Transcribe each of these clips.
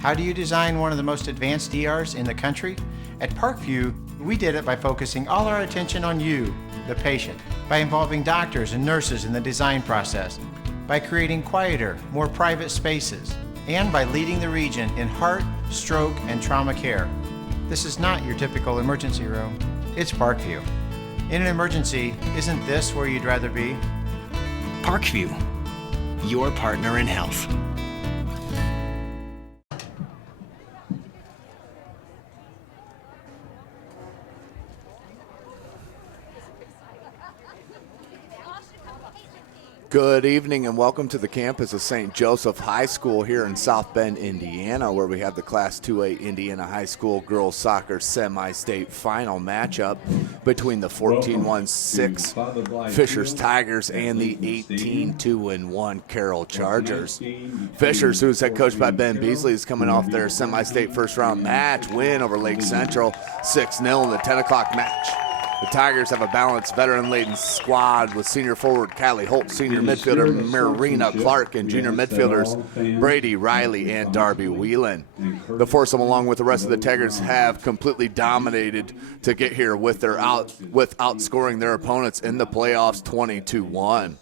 How do you design one of the most advanced ERs in the country? At Parkview, we did it by focusing all our attention on you, the patient, by involving doctors and nurses in the design process, by creating quieter, more private spaces, and by leading the region in heart, stroke, and trauma care. This is not your typical emergency room. It's Parkview. In an emergency, isn't this where you'd rather be? Parkview, your partner in health. Good evening and welcome to the campus of St. Joseph High School here in South Bend, Indiana, where we have the Class 2A Indiana High School girls soccer semi-state final matchup between the 14-1-6 Fishers Tigers and the 18-2-1 Carroll Chargers. Fishers, who's head coached by Ben Beasley, is coming off their semi-state first-round match win over Lake Central 6-0 in the 10 o'clock match. The Tigers have a balanced, veteran-laden squad with senior forward Callie Holt, senior midfielder Marina Clark, and junior midfielders Brady Riley and Darby Whelan. The foursome, along with the rest of the Tigers, have completely dominated to get here with outscoring their opponents in the playoffs 20-1.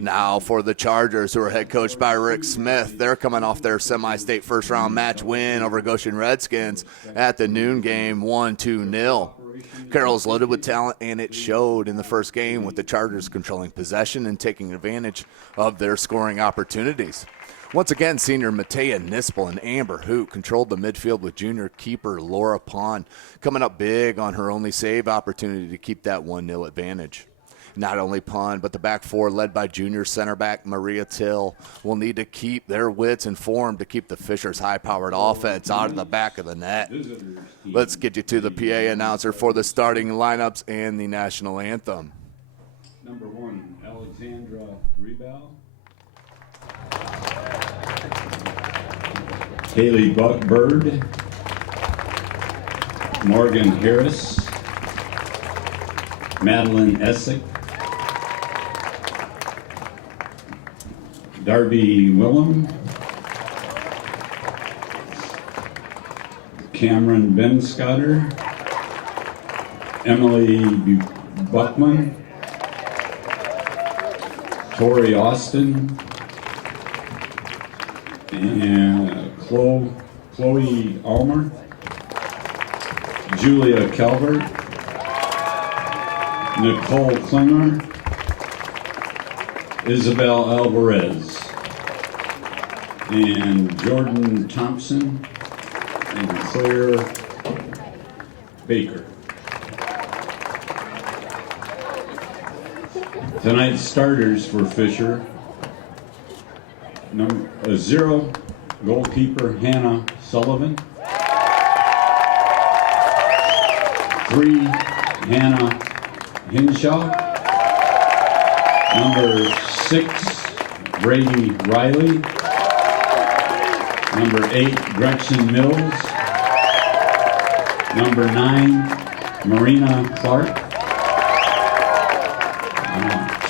Now for the Chargers, who are head coached by Rick Smith. They're coming off their semi-state first-round match win over Goshen Redskins at the noon game 1-2-0. Carroll's loaded with talent, and it showed in the first game with the Chargers controlling possession and taking advantage of their scoring opportunities. Once again, senior Matea Nispel and Amber Hoot controlled the midfield with junior keeper Laura Pond coming up big on her only save opportunity to keep that 1-0 advantage. Not only Pond, but the back four, led by junior center back Maria Till, will need to keep their wits informed to keep the Fishers' high-powered offense out of the back of the net. Let's get you to the PA announcer for the starting lineups and the national anthem. Number 1, Alexandra Rebel. Haley Bird. Morgan Harris. Madeline Essick. Darby Willem, Cameron Benscotter, Emily Buckman, Tori Austin, and Chloe Almer, Julia Calvert, Nicole Klinger, Isabel Alvarez, and Jordan Thompson, and Claire Baker. Tonight's starters for Fisher: 0, goalkeeper Hannah Sullivan; 3, Hannah Hinshaw; number 6, Brady Riley; number 8, Gretchen Mills; number 9, Marina Clark;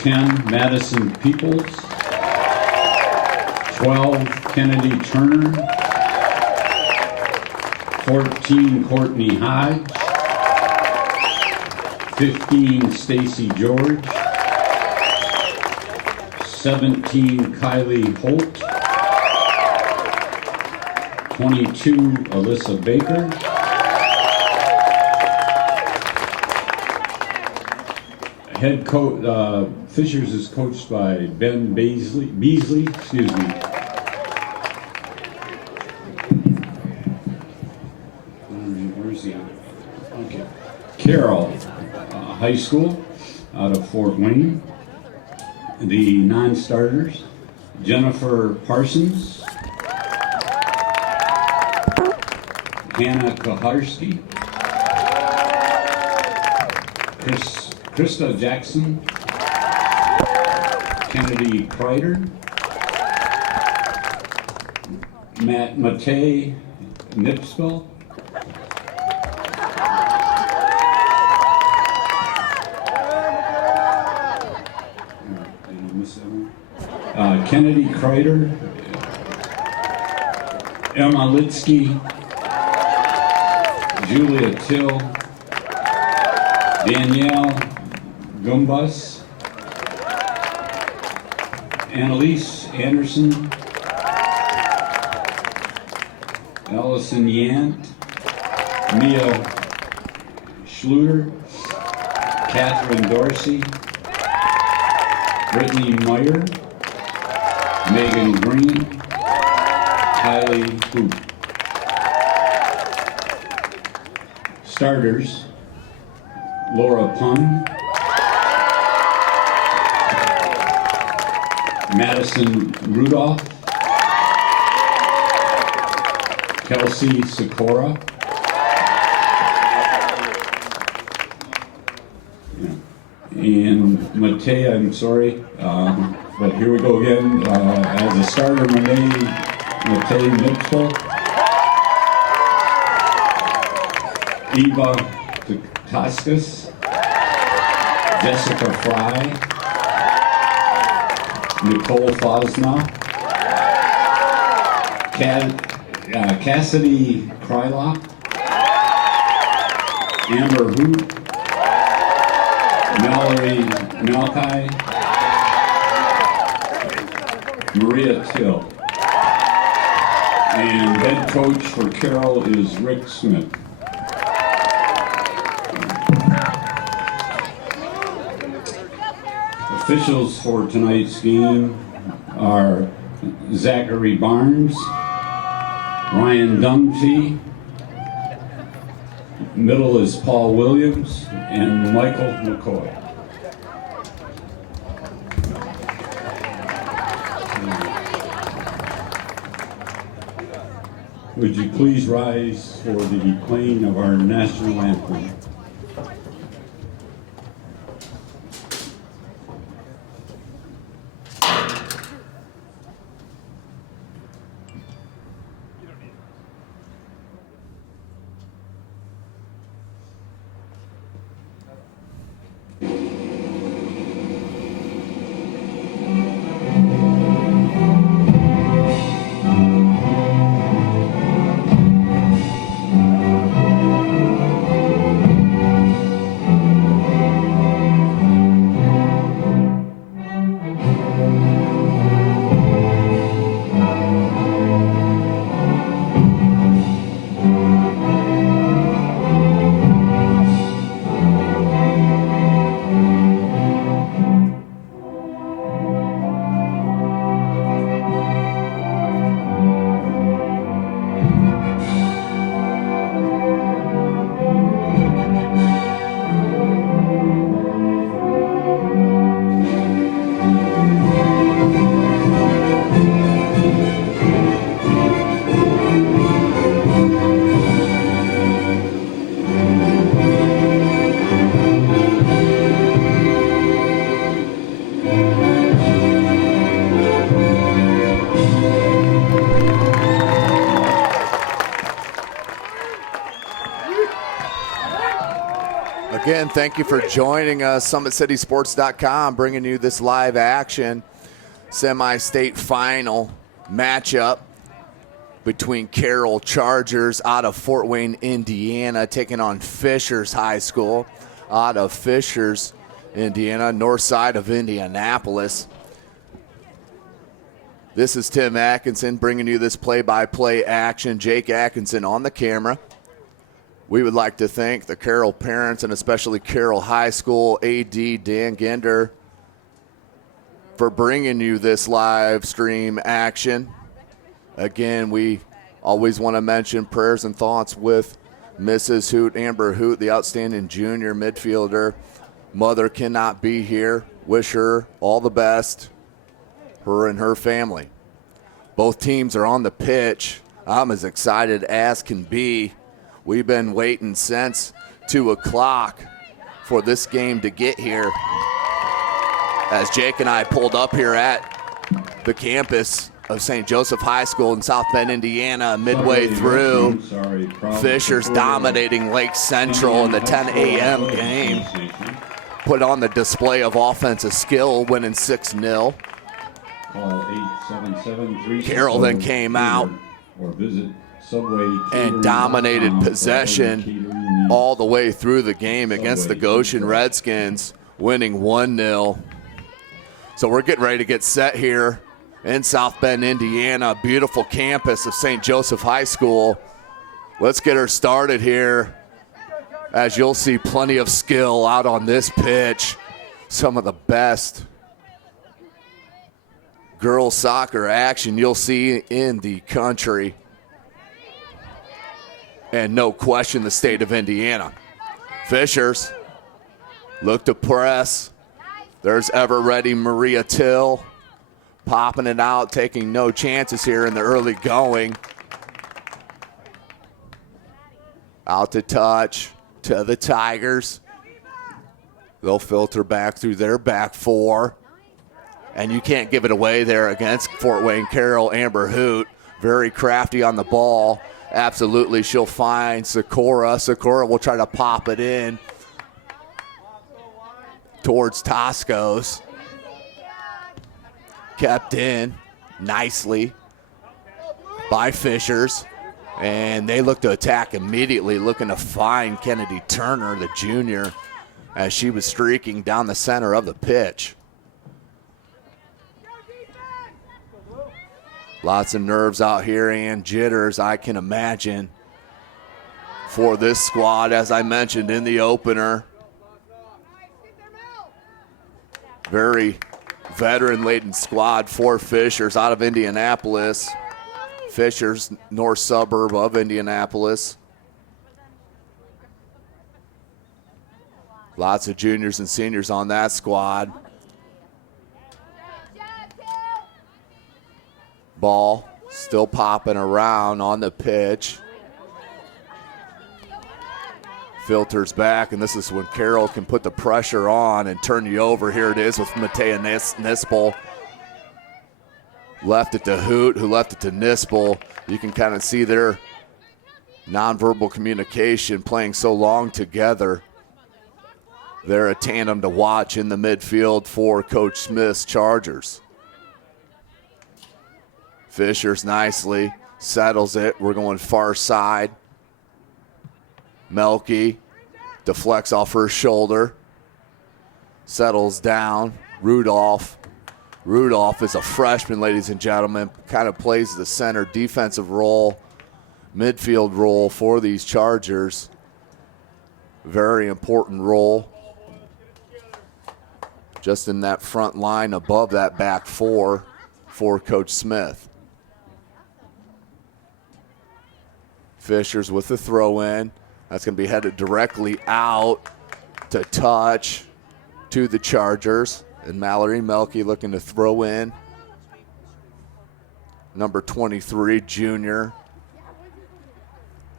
10, Madison Peoples; 12, Kennedy Turner; 14, Courtney Hodge; 15, Stacy George; 17, Kylie Holt; 22, Alyssa Baker; 'Head coach Fishers is coached by Ben Beasley. Where's he? Okay. Carroll High School out of Fort Wayne. The non-starters: Jennifer Parsons, Hannah Koharski, Krista Jackson, Kennedy Kreider, Matei Nipspel, Kennedy Kreider, Emma Litsky, Julia Till, Danielle Gumbus, Annalise Anderson, Allison Yant, Mia Schluter, Catherine Dorsey, Brittany Meyer, Megan Green, Kylie Hoop. Starters, Laura Pun, Madison Rudolph, Kelsey Sikora, and Matea, I'm sorry, but here we go again. As a starter, Matea Mitchell, Eva Taskas, Jessica Fry, Nicole Fosna, Cassidy Krylock, Amber Hoot, Mallory Malkai, Maria Till. And head coach for Carroll is Rick Smith. Officials for tonight's game are Zachary Barnes, Ryan Dunphy, middle is Paul Williams, and Michael McCoy. Would you please rise for the playing of our national anthem? Again, thank you for joining us. SummitCitySports.com bringing you this live action semi-state final matchup between Carroll Chargers out of Fort Wayne, Indiana, taking on Fishers High School out of Fishers, Indiana, north side of Indianapolis. This is Tim Atkinson bringing you this play-by-play action. Jake Atkinson on the camera. We would like to thank the Carroll parents and especially Carroll High School AD Dan Gender for bringing you this live stream action. Again, we always want to mention prayers and thoughts with Mrs. Hoot, Amber Hoot, the outstanding junior midfielder. Mother cannot be here. Wish her all the best, her and her family. Both teams are on the pitch. I'm as excited as can be. We've been waiting since 2 o'clock for this game to get here. As Jake and I pulled up here at the campus of St. Joseph High School in South Bend, Indiana, midway through. Fishers dominating Lake Central in the 10 a.m. game. Put on the display of offensive skill, winning 6-0. Carroll then came out or visit Subway and dominated possession all the way through the game against the Goshen Redskins, winning 1-0. So we're getting ready to get set here in South Bend, Indiana, beautiful campus of St. Joseph High School. Let's get her started here, as you'll see plenty of skill out on this pitch. Some of the best girls soccer action you'll see in the country. And no question, the state of Indiana. Fishers look to press. There's ever-ready Maria Till, popping it out, taking no chances here in the early going. Out to touch to the Tigers. They'll filter back through their back four. And you can't give it away there against Fort Wayne Carroll. Amber Hoot, very crafty on the ball. Absolutely, she'll find Sikora. Sikora will try to pop it in towards Toscos. Kept in nicely by Fishers. And they look to attack immediately, looking to find Kennedy Turner, the junior, as she was streaking down the center of the pitch. Lots of nerves out here and jitters, I can imagine, for this squad, as I mentioned in the opener. Very veteran-laden squad for Fishers out of Indianapolis. Fishers, north suburb of Indianapolis. Lots of juniors and seniors on that squad. Ball still popping around on the pitch. Filters back, and this is when Carroll can put the pressure on and turn you over. Here it is with Matea Nispel. Left it to Hoot, who left it to Nispel. You can kind of see their nonverbal communication playing so long together. They're a tandem to watch in the midfield for Coach Smith's Chargers. Fishers nicely settles it. We're going far side. Melky deflects off her shoulder. Settles down. Rudolph. Rudolph is a freshman, ladies and gentlemen. Kind of plays the center defensive role, midfield role for these Chargers. Very important role. Just in that front line above that back four for Coach Smith. Fishers with the throw in. That's going to be headed directly out to touch to the Chargers. And Mallory Melky looking to throw in. Number 23, junior.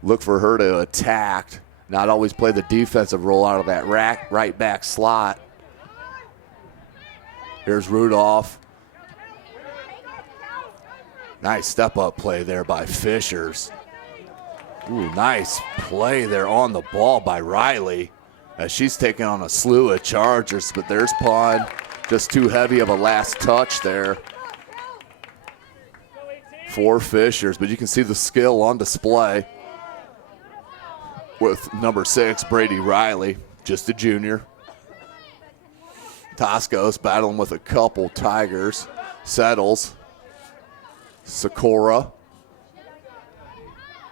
Look for her to attack, not always play the defensive role out of that right back slot. Here's Rudolph. Nice step-up play there by Fishers. Ooh, nice play there on the ball by Riley as she's taking on a slew of Chargers, but there's Pond. Just too heavy of a last touch there for Fishers, but you can see the skill on display with number 6, Brady Riley, just a junior. Toscos battling with a couple Tigers. Settles. Sikora.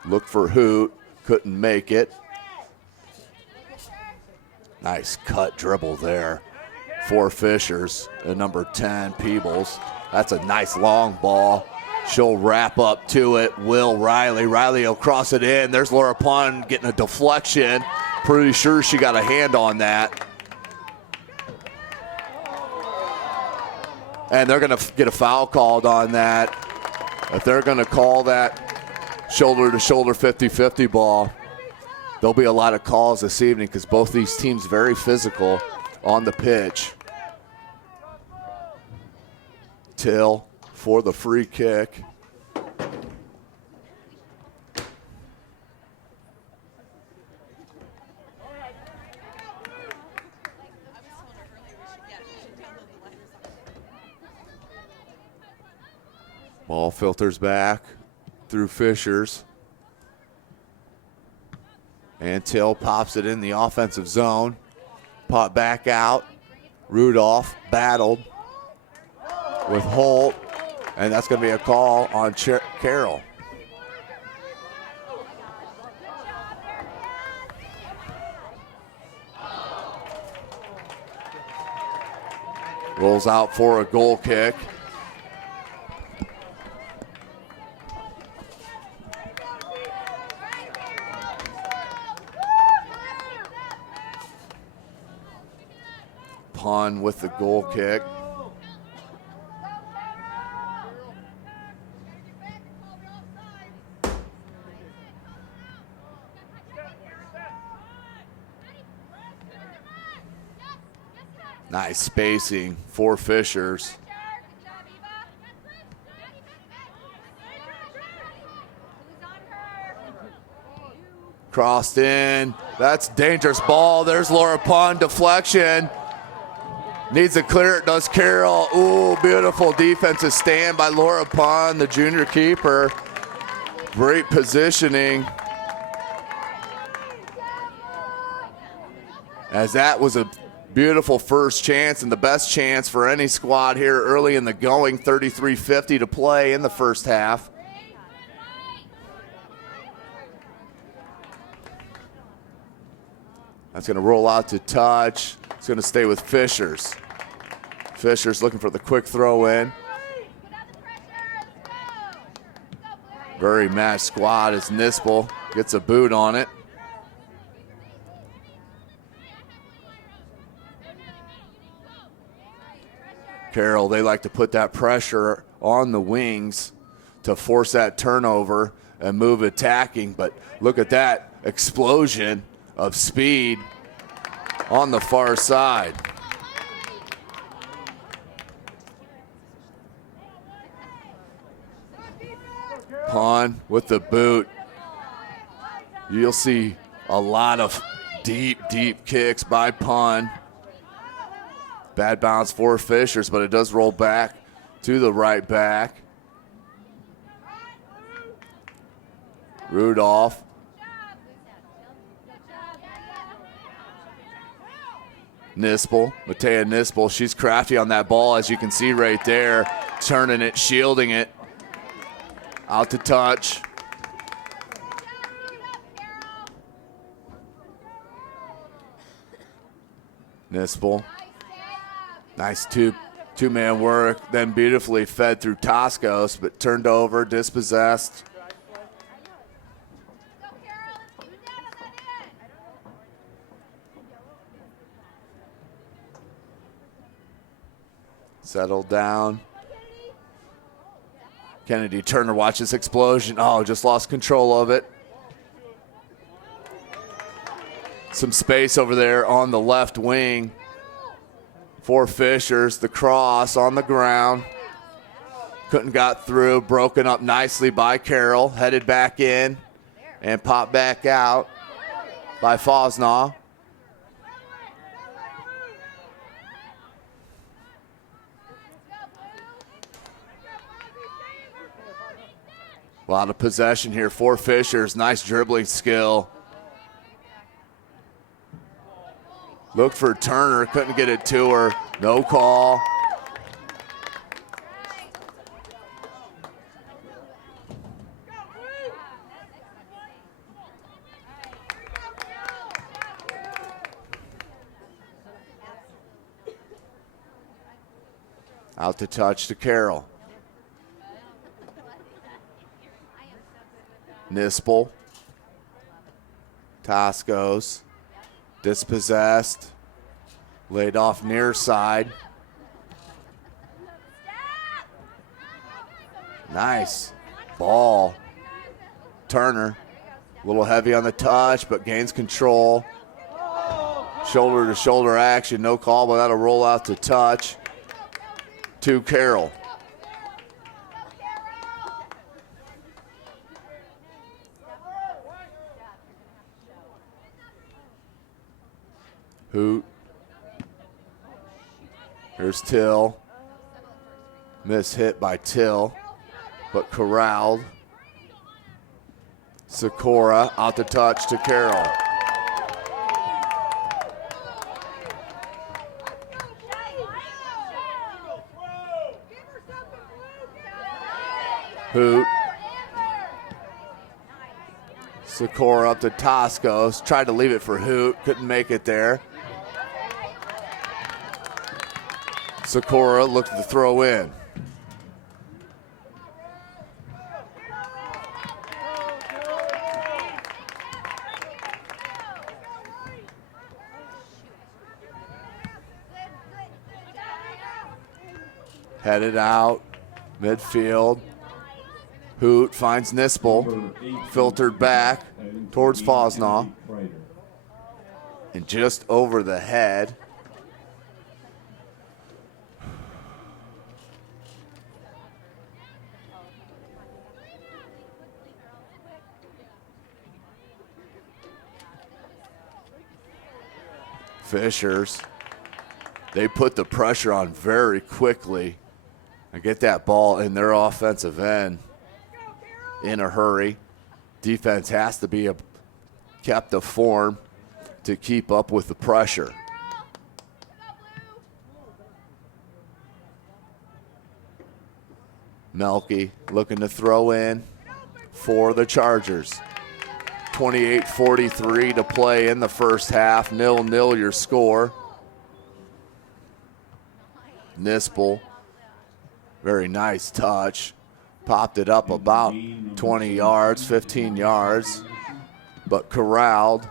Look for Hoot. Couldn't make it. Nice cut dribble there for Fishers. And number 10, Peebles. That's a nice long ball. She'll wrap up to it. Will Riley. Riley will cross it in. There's Laura Pond getting a deflection. Pretty sure she got a hand on that. And they're going to get a foul called on that. If they're going to call that shoulder-to-shoulder 50-50 ball, there'll be a lot of calls this evening because both these teams very physical on the pitch. Till for the free kick. Ball filters back. through Fishers. And Till pops it in the offensive zone. Pop back out. Rudolph battled with Holt. And that's going to be a call on Carroll. Rolls out for a goal kick. Pun with the goal kick. Nice spacing for Fishers. Crossed in. That's dangerous ball. There's Laura Pun. Deflection. Needs to clear it. Does Carroll. Ooh, beautiful defensive stand by Laura Pun, the junior keeper. Great positioning. As that was a beautiful first chance and the best chance for any squad here early in the going. 33:50 to play in the first half. That's going to roll out to touch. It's going to stay with Fishers. Fishers looking for the quick throw in. Very matched squad as Nispel gets a boot on it. Carroll, they like to put that pressure on the wings to force that turnover and move attacking, but look at that explosion of speed on the far side. Pun with the boot. You'll see a lot of deep kicks by Pun. Bad bounce for Fishers, but it does roll back to the right back. Rudolph. Nispel, Matea Nispel, she's crafty on that ball, as you can see right there. Turning it, shielding it. Out to touch. Nispel. Nice two-man work, then beautifully fed through Toscos, but turned over, dispossessed. Settled down. Kennedy Turner, watch this explosion. Oh, just lost control of it. Some space over there on the left wing for Fishers. The cross on the ground. Couldn't got through. Broken up nicely by Carroll. Headed back in and popped back out by Fosnaw. A lot of possession here for Fishers. Nice dribbling skill. Looked for Turner, couldn't get it to her. No call. Out to touch to Carroll. Nispel. Toscos. Dispossessed. Laid off near side. Nice ball. Turner. A little heavy on the touch, but gains control. Shoulder to shoulder action. No call, but that'll roll out to touch to Carroll. Hoot. Here's Till. Miss hit by Till, but corralled. Sikora out to touch to Carroll. Hoot. Sikora up to Toscos. Tried to leave it for Hoot. Couldn't make it there. Sikora looked to throw in. Headed out, midfield. Hoot finds Nispel, filtered back towards Fosnaw. And just over the head. Fishers, they put the pressure on very quickly and get that ball in their offensive end in a hurry. Defense has to be kept to form to keep up with the pressure. Melky looking to throw in for the Chargers. 28:43 to play in the first half. 0-0 your score. Nispel, very nice touch. Popped it up about 20 yards, 15 yards, but corralled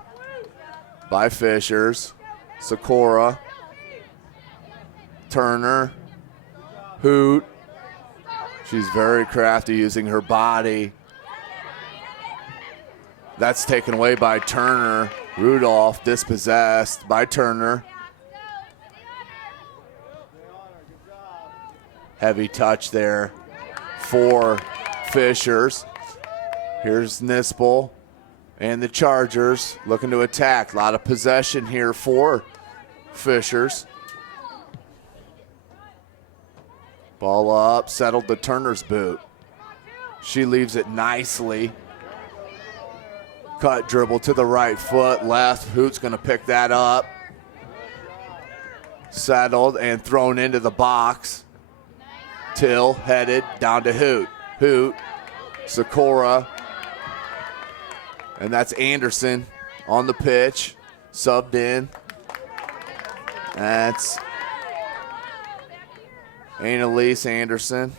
by Fishers. Sikora, Turner, Hoot. She's very crafty using her body. That's taken away by Turner. Rudolph dispossessed by Turner. Heavy touch there for Fishers. Here's Nispel and the Chargers looking to attack. A lot of possession here for Fishers. Ball up, settled to Turner's boot. She leaves it nicely. Cut dribble to the right foot, left. Hoot's going to pick that up. Settled and thrown into the box. Till headed down to Hoot. Hoot, Sikora, and that's Anderson on the pitch, subbed in. That's Annalise Anderson.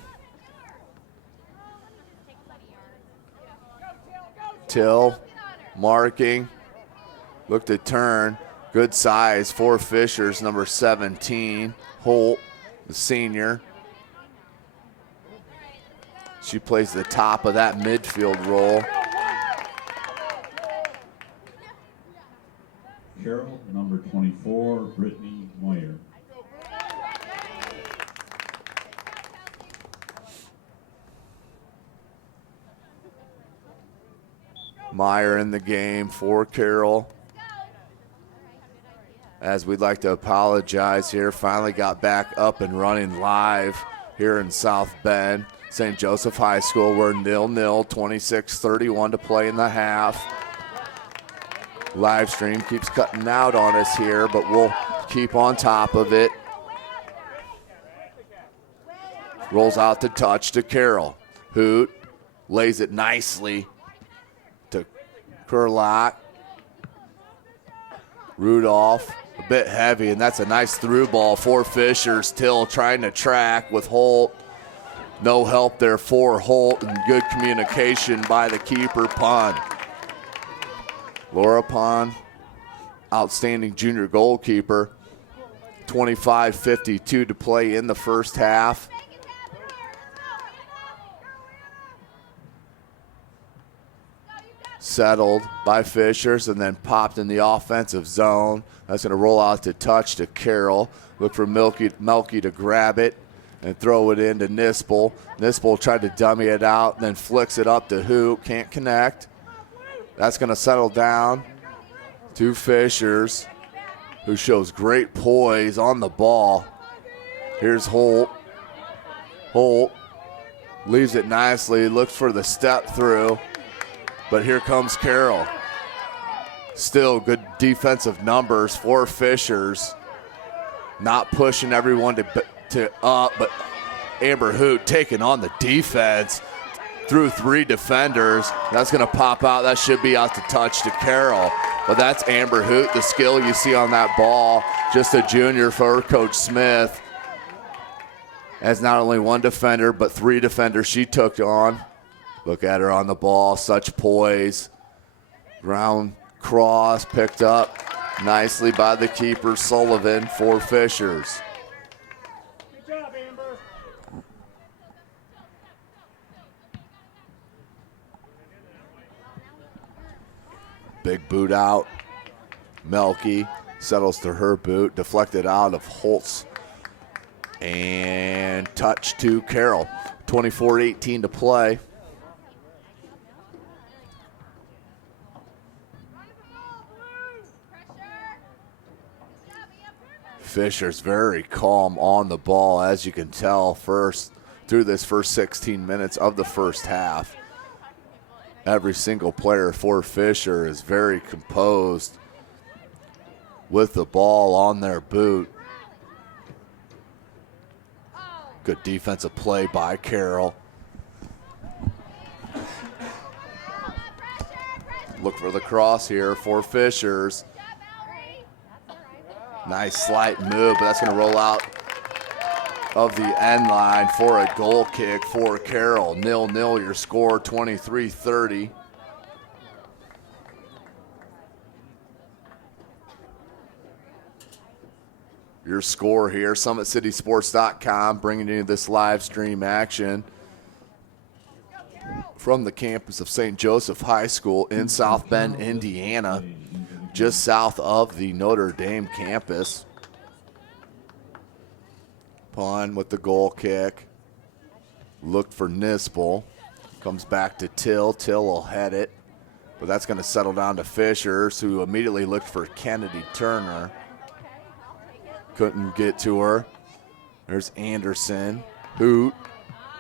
Till marking, looked to turn. Good size for Fishers, number 17. Holt, the senior. She plays the top of that midfield role. Carroll, number 24, Brittany Moyer. Meyer in the game for Carroll. As we'd like to apologize here, finally got back up and running live here in South Bend. St. Joseph High School, we're 0-0, 26:31 to play in the half. Live stream keeps cutting out on us here, but we'll keep on top of it. Rolls out to touch to Carroll. Hoot lays it nicely to Kurlak. Rudolph, a bit heavy, and that's a nice through ball for Fisher. Still trying to track with Holt. No help there for Holt, and good communication by the keeper, Pond. Laura Pond, outstanding junior goalkeeper. 25:52 to play in the first half. Settled by Fishers and then popped in the offensive zone. That's going to roll out to touch to Carroll. Look for Melky to grab it and throw it into Nispel. Nispel tried to dummy it out and then flicks it up to Hoop. Can't connect. That's going to settle down to Fishers, who shows great poise on the ball. Here's Holt. Holt leaves it nicely, looks for the step through. But here comes Carroll. Still good defensive numbers for Fishers. Not pushing everyone to up, but Amber Hoot taking on the defense through 3 defenders. That's going to pop out. That should be out to touch to Carroll. But that's Amber Hoot, the skill you see on that ball. Just a junior for Coach Smith. As not only 1 defender, but 3 defenders she took on. Look at her on the ball, such poise. Ground cross picked up nicely by the keeper, Sullivan, for Fishers. Good job, Amber. Big boot out. Melky settles to her boot, deflected out of Holtz. And touch to Carroll. 24-18 to play. Fisher's very calm on the ball, as you can tell through this first 16 minutes of the first half. Every single player for Fisher is very composed with the ball on their boot. Good defensive play by Carroll. Look for the cross here for Fishers. Nice slight move, but that's going to roll out of the end line for a goal kick for Carroll. 0-0 your score, 23-30. Your score here, SummitCitySports.com, bringing you this live stream action from the campus of St. Joseph High School in South Bend, Indiana, just south of the Notre Dame campus. Pun with the goal kick. Looked for Nispel. Comes back to Till. Till will head it. But that's going to settle down to Fishers, who immediately looked for Kennedy Turner. Couldn't get to her. There's Anderson. Hoot.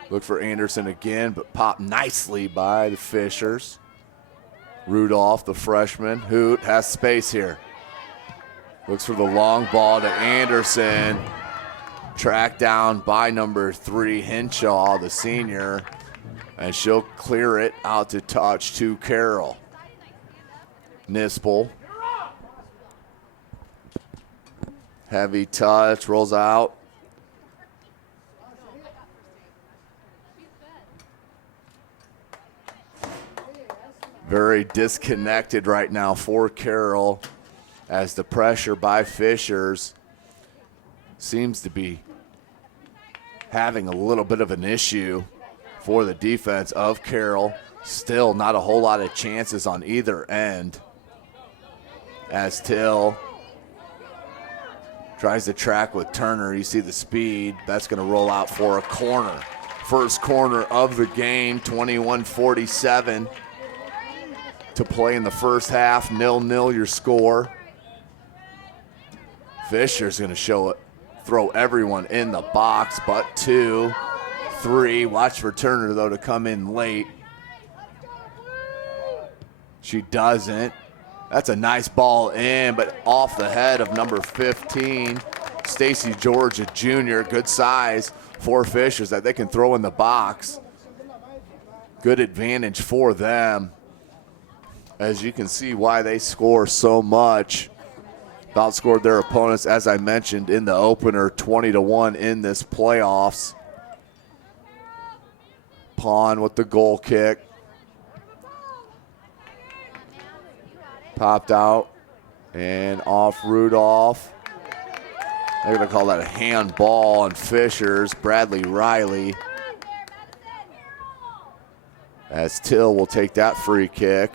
Looked for Anderson again, but popped nicely by the Fishers. Rudolph, the freshman. Hoot has space here. Looks for the long ball to Anderson. Tracked down by number 3, Henshaw, the senior. And she'll clear it out to touch to Carroll. Nispel. Heavy touch, rolls out. Very disconnected right now for Carroll, as the pressure by Fishers seems to be having a little bit of an issue for the defense of Carroll. Still not a whole lot of chances on either end, as Till tries to track with Turner. You see the speed. That's going to roll out for a corner. First corner of the game, 21-47 to play in the first half. 0-0 your score. Fisher's going to throw everyone in the box but 2, 3. Watch for Turner, though, to come in late. She doesn't. That's a nice ball in, but off the head of number 15, Stacy George, a junior. Good size for Fishers that they can throw in the box. Good advantage for them. As you can see why they score so much. Outscored their opponents, as I mentioned, in the opener, 20-1 in this playoffs. Pawn with the goal kick. Popped out and off Rudolph. They're going to call that a handball on Fishers. Bradley Riley. As Till will take that free kick.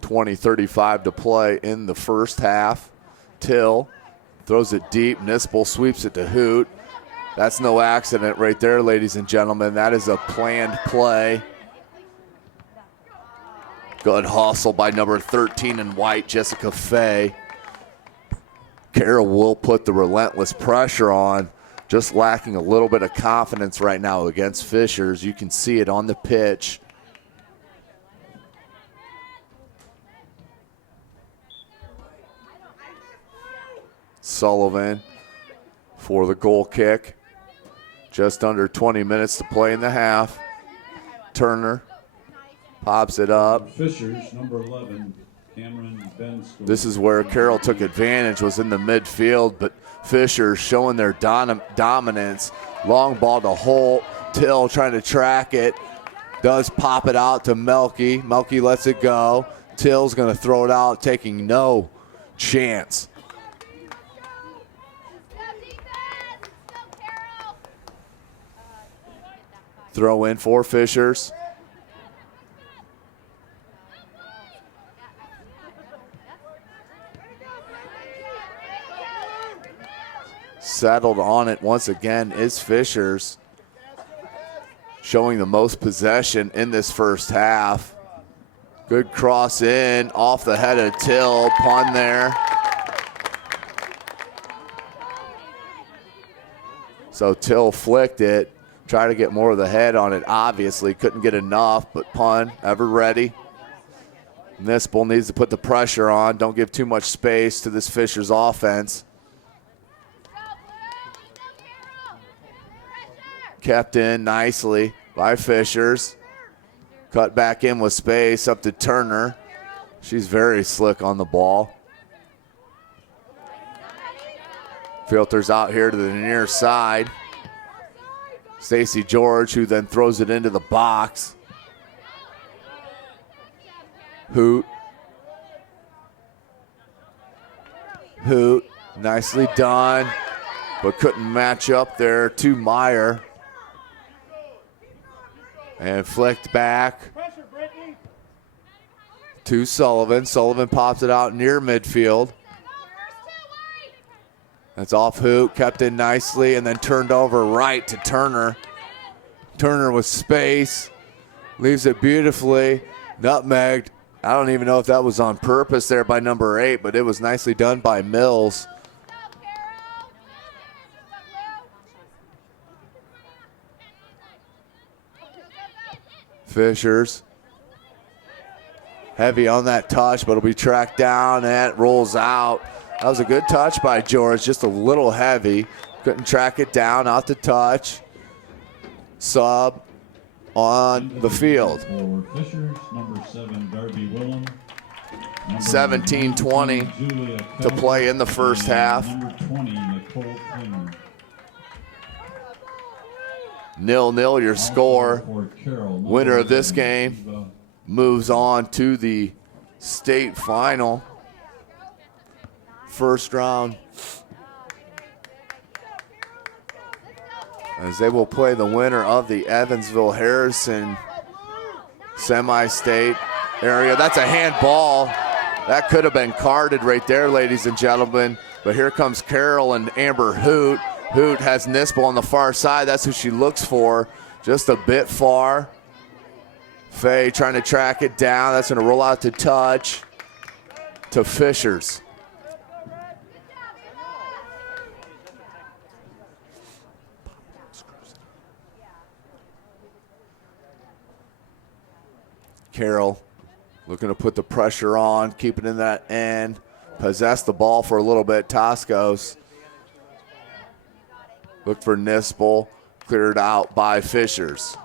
.35 to play in the first half. Till throws it deep. Nispel sweeps it to Hoot. That's no accident right there, ladies and gentlemen. That is a planned play. Good hustle by number 13 in white, Jessica Fay. Carroll will put the relentless pressure on, just lacking a little bit of confidence right now against Fishers. You can see it on the pitch. Sullivan for the goal kick. Just under 20 minutes to play in the half. Turner pops it up. Fishers, number 11, Cameron Ben. This is where Carroll took advantage, was in the midfield, but Fishers showing their dominance. Long ball to Holt. Till trying to track it. Does pop it out to Melky. Melky lets it go. Till's going to throw it out, taking no chance. Throw in for Fishers. Settled on it once again is Fishers, showing the most possession in this first half. Good cross in, off the head of Till, pun there. So Till flicked it, tried to get more of the head on it, obviously. Couldn't get enough, but pun, ever ready. Nispel needs to put the pressure on. Don't give too much space to this Fishers offense. Kept in nicely by Fishers. Cut back in with space up to Turner. She's very slick on the ball. Filters out here to the near side. Stacy George, who then throws it into the box. Hoot, nicely done, but couldn't match up there to Meyer. And flicked back to Sullivan. Sullivan pops it out near midfield. That's off Hoot, kept in nicely, and then turned over right to Turner. Turner with space, leaves it beautifully, nutmegged. I don't even know if that was on purpose there by number 8, but it was nicely done by Mills. Fishers, heavy on that touch, but it'll be tracked down and it rolls out. That was a good touch by George, just a little heavy. Couldn't track it down, out the touch. Sub on the field. For Fishers, number 7, Darby Willem. 17-20 to play in the first half. Number 20, Nicole Klinger. 0-0 your score. For Carroll, Winner of this game moves on to the state final. First round. As they will play the winner of the Evansville-Harrison semi-state area. That's a handball. That could have been carded right there, ladies and gentlemen. But here comes Carroll and Amber Hoot. Hoot has Nispel on the far side. That's who she looks for. Just a bit far. Faye trying to track it down. That's going to roll out to touch to Fishers. Carroll looking to put the pressure on, keep it in that end, possess the ball for a little bit. Toscos look for Nispel, cleared out by Fishers.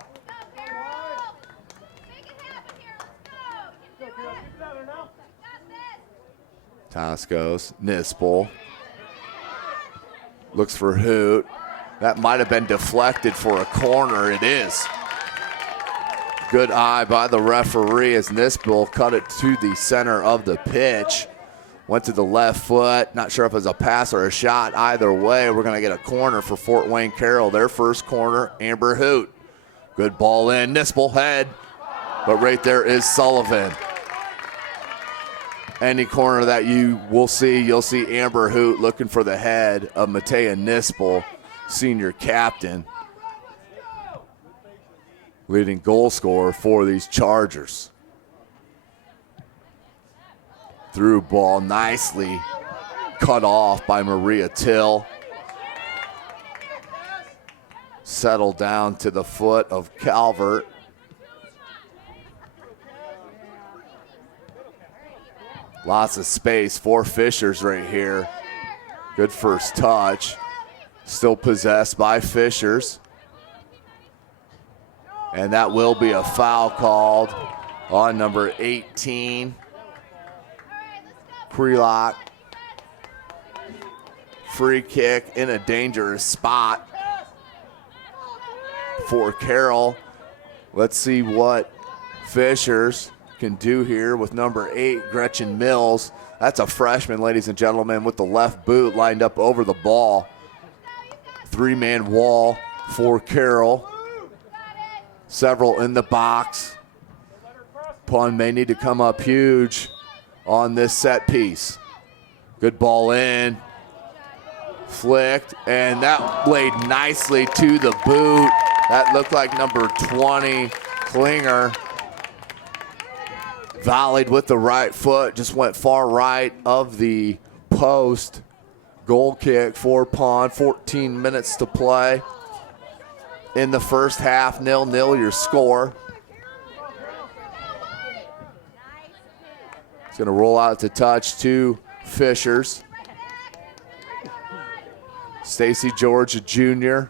Toscos, Nispel looks for Hoot. That might have been deflected for a corner. It is. Good eye by the referee as Nispel cut it to the center of the pitch. Went to the left foot. Not sure if it was a pass or a shot. Either way, we're going to get a corner for Fort Wayne Carroll. Their first corner, Amber Hoot. Good ball in. Nispel head. But right there is Sullivan. Any corner that you will see, you'll see Amber Hoot looking for the head of Matea Nispel, senior captain. Leading goal scorer for these Chargers. Through ball nicely cut off by Maria Till. Settled down to the foot of Calvert. Lots of space for Fishers right here. Good first touch. Still possessed by Fishers. And that will be a foul called on number 18. Prelock. Free kick in a dangerous spot for Carroll. Let's see what Fishers can do here with number 8, Gretchen Mills. That's a freshman, ladies and gentlemen, with the left boot lined up over the ball. 3-man wall for Carroll. Several in the box. Pun may need to come up huge on this set piece. Good ball in. Flicked, and that laid nicely to the boot. That looked like number 20, Klinger. Volleyed with the right foot, just went far right of the post. Goal kick for Pond, 14 minutes to play. In the first half, 0-0 your score. It's gonna roll out to touch to Fishers. Stacy George Jr.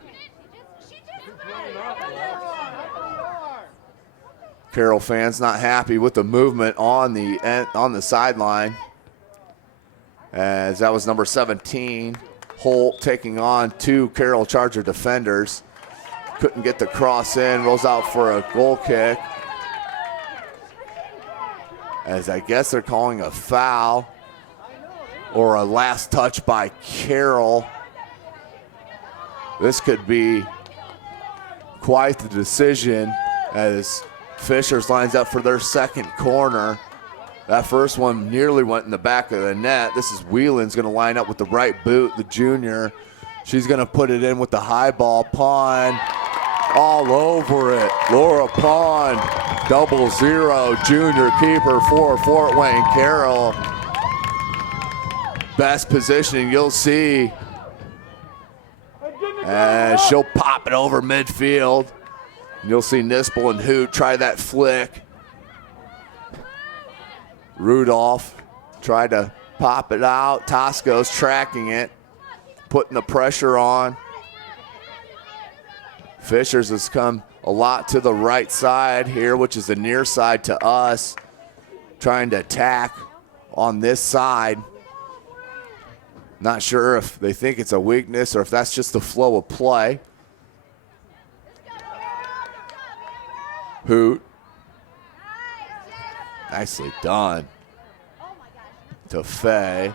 Carroll fans not happy with the movement on the sideline, as that was number 17, Holt, taking on 2 Carroll Charger defenders. Couldn't get the cross in, rolls out for a goal kick. As I guess they're calling a foul or a last touch by Carroll. This could be quite the decision as Fishers lines up for their second corner. That first one nearly went in the back of the net. This is Whelan's going to line up with the right boot, the junior. She's going to put it in with the high ball. Pond all over it. Laura Pond, 0-0, junior keeper for Fort Wayne Carroll. Best positioning you'll see. And she'll pop it over midfield. You'll see Nispel and Hoot try that flick. Rudolph tried to pop it out. Tosco's tracking it, putting the pressure on. Fishers has come a lot to the right side here, which is the near side to us, trying to attack on this side. Not sure if they think it's a weakness or if that's just the flow of play. Hoot. Nicely done to Faye.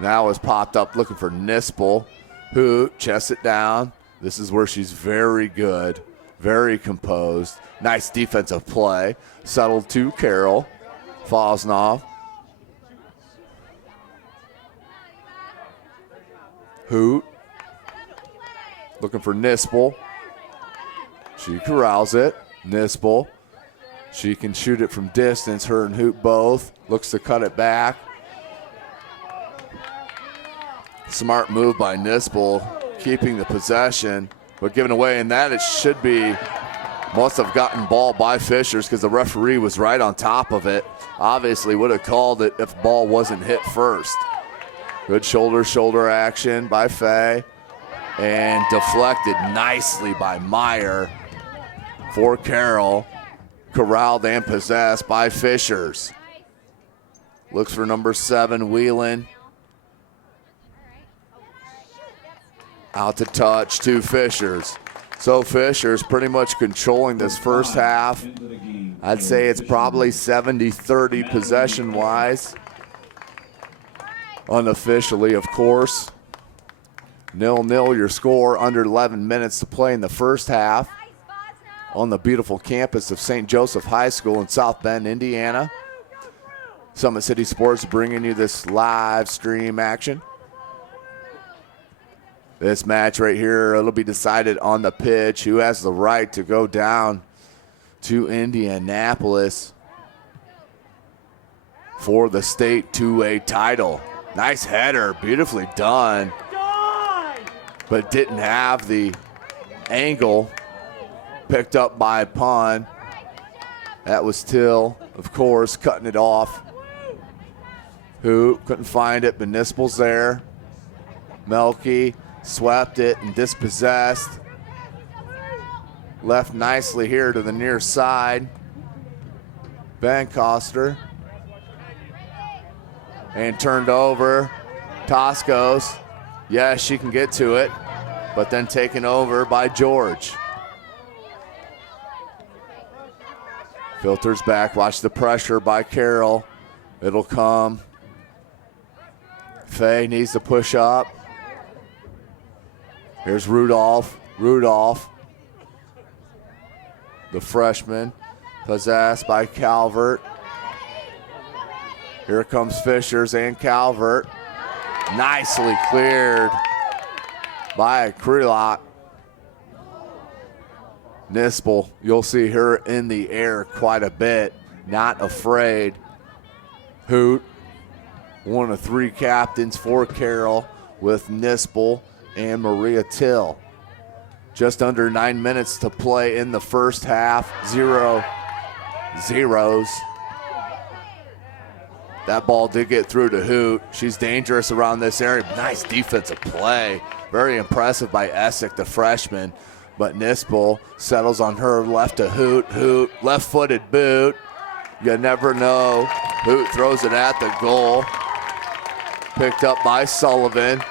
Now is popped up looking for Nispel. Hoot, chests it down. This is where she's very good, very composed. Nice defensive play. Settled to Carroll. Fosnoff. Hoot. Looking for Nispel. She corrals it. Nispel. She can shoot it from distance. Her and Hoot both. Looks to cut it back. Smart move by Nispel, keeping the possession, but giving away. And that it should be, must have gotten ball by Fishers because the referee was right on top of it. Obviously would have called it if ball wasn't hit first. Good shoulder action by Faye. And deflected nicely by Meyer for Carroll. Corralled and possessed by Fishers. Looks for number 7, Whelan. Out to touch to Fishers. So Fishers pretty much controlling this first half. I'd say it's probably 70-30 possession-wise. Unofficially, of course. 0-0 your score, under 11 minutes to play in the first half on the beautiful campus of St. Joseph High School in South Bend, Indiana. Summit City Sports bringing you this live stream action. This match right here, it'll be decided on the pitch. Who has the right to go down to Indianapolis for the state 2A title. Nice header, beautifully done, but didn't have the angle. Picked up by Pond. That was Till, of course, cutting it off. Who couldn't find it, Municipal's there. Melky swept it and dispossessed. Left nicely here to the near side. Van Coster. And turned over. Toscos. Yes, she can get to it, but then taken over by George. Filters back, watch the pressure by Carroll. It'll come. Faye needs to push up. Here's Rudolph. Rudolph, the freshman, possessed by Calvert. Here comes Fishers and Calvert. Nicely cleared by Krelock. Nispel, you'll see her in the air quite a bit, not afraid. Hoot, one of 3 captains for Carroll with Nispel and Maria Till. Just under 9 minutes to play in the first half, 0-0. That ball did get through to Hoot. She's dangerous around this area. Nice defensive play. Very impressive by Essick, the freshman. But Nispel settles on her left to Hoot. Hoot, left-footed boot. You never know. Hoot throws it at the goal. Picked up by Sullivan.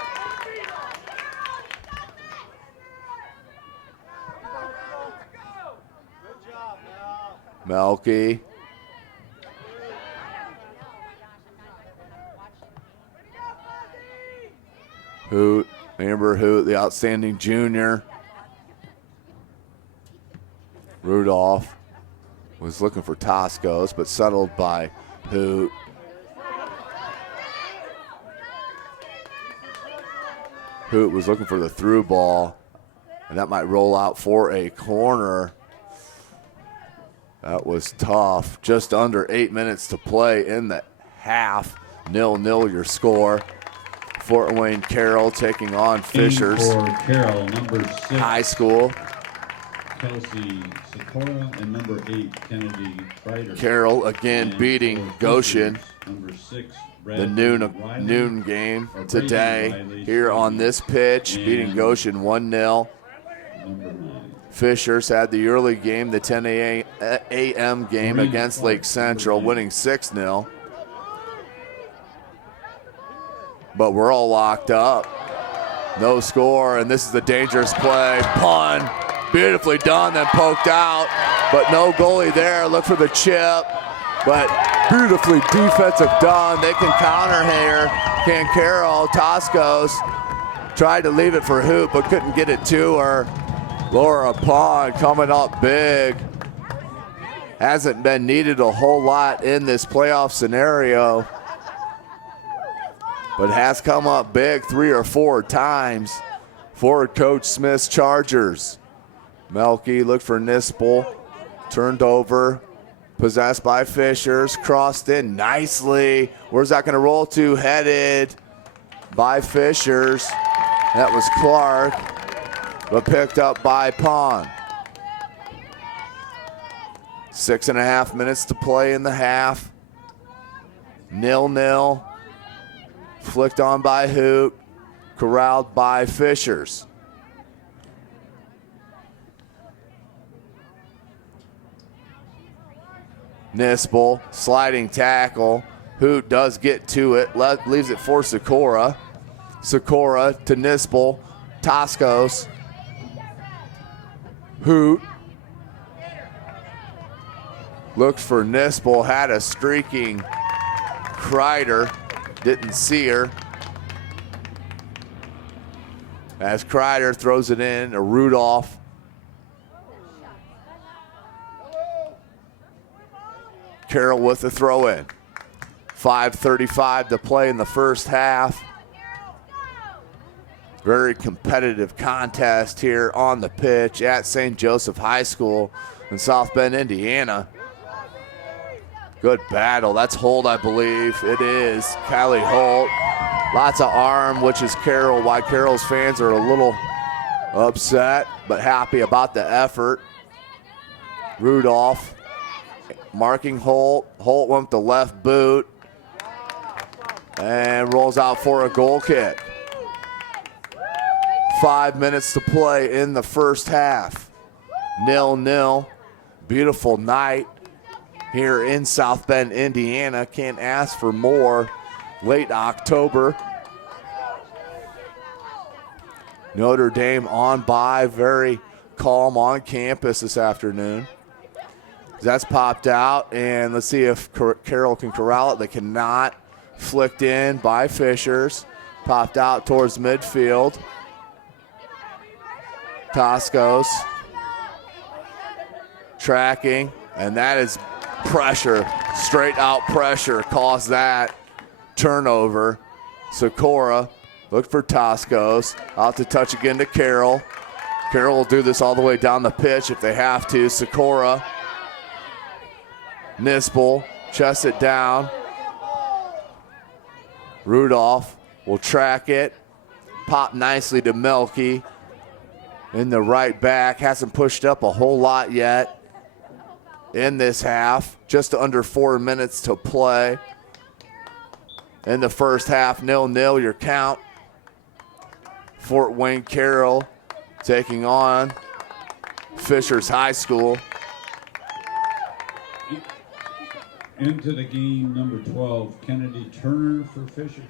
Melky. Hoot, Amber Hoot, the outstanding junior. Rudolph was looking for Toscos, but settled by Hoot. Hoot was looking for the through ball, and that might roll out for a corner. That was tough. Just under 8 minutes to play in the half. 0-0 your score. Fort Wayne Carroll taking on Fishers. For Carroll, number 6. High school. Kelsey Sikora and number 8, Kennedy Ryder. Carroll again And beating for Goshen. Fishers, number 6, The Bradley Riley. noon game Or today Brady Riley, here on this pitch, beating And Goshen 1-0. Number 9. Fishers had the early game, the 10 a.m. game Green against Clark, Lake Central, number 9. winning 6-0. But we're all locked up. No score, and this is the dangerous play. Pun, beautifully done, then poked out, but no goalie there. Look for the chip, but beautifully defensive done. They can counter here. Can Carroll, Toscos tried to leave it for Hoop, but couldn't get it to her. Laura Pond coming up big. Hasn't been needed a whole lot in this playoff scenario, but has come up big 3 or 4 times for Coach Smith's Chargers. Melky looked for Nispel, turned over, possessed by Fishers, crossed in nicely. Where's that gonna roll to? Headed by Fishers. That was Clark, but picked up by Pond. 6.5 minutes to play in the half. 0-0. Flicked on by Hoot, corralled by Fishers. Nispel, sliding tackle. Hoot does get to it, leaves it for Sikora. Sikora to Nispel, Toscos. Hoot looks for Nispel, had a streaking Kreider. Didn't see her. As Kreider throws it in to Rudolph. Carroll with the throw in. 5:35 to play in the first half. Very competitive contest here on the pitch at St. Joseph High School in South Bend, Indiana. Good battle. That's Holt, I believe. It is. Kylie Holt Lots of arm, which is Carroll, why Carroll's fans are a little upset, but happy about the effort. Rudolph marking Holt. Holt went with the left boot and rolls out for a goal kick. 5 minutes to play in the first half. 0-0. Beautiful night here in South Bend, Indiana. Can't ask for more. Late October. Notre Dame on by, very calm on campus this afternoon. That's popped out, and let's see if Carroll can corral it. They cannot. Flicked in by Fishers. Popped out towards midfield. Toscos tracking, and that is pressure. Straight out pressure caused that turnover. Sikora looked for Toscos. Out to touch again to Carroll. Carroll will do this all the way down the pitch if they have to. Sikora. Nispel chests it down. Rudolph will track it. Pop nicely to Melky. In the right back. Hasn't pushed up a whole lot yet in this half. Just under 4 minutes to play. In the first half, 0-0 your count. Fort Wayne Carroll taking on Fishers High School. Into the game, number 12, Kennedy Turner for Fisher.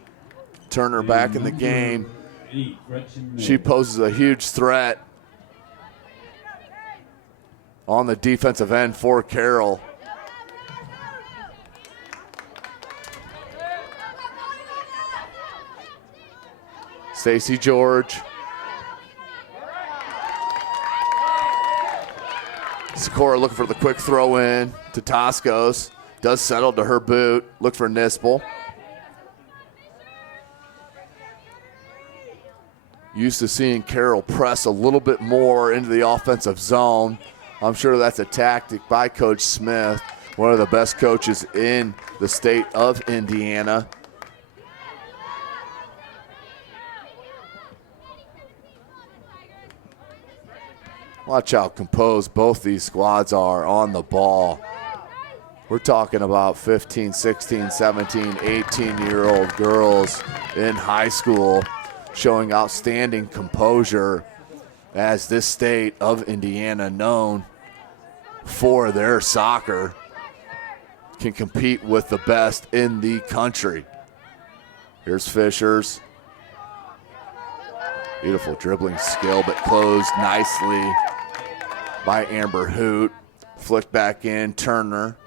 Turner back in the game. 8, Gretchen Miller. She poses a huge threat on the defensive end for Carroll. Stacy George. Sikora looking for the quick throw in to Toscos. Does settle to her boot. Look for Nispel. Used to seeing Carroll press a little bit more into the offensive zone. I'm sure that's a tactic by Coach Smith, one of the best coaches in the state of Indiana. Watch how composed both these squads are on the ball. We're talking about 15, 16, 17, 18-year-old girls in high school showing outstanding composure as this state of Indiana, known for their soccer, can compete with the best in the country. Here's Fishers. Beautiful dribbling skill, but closed nicely by Amber Hoot. Flicked back in, Turner.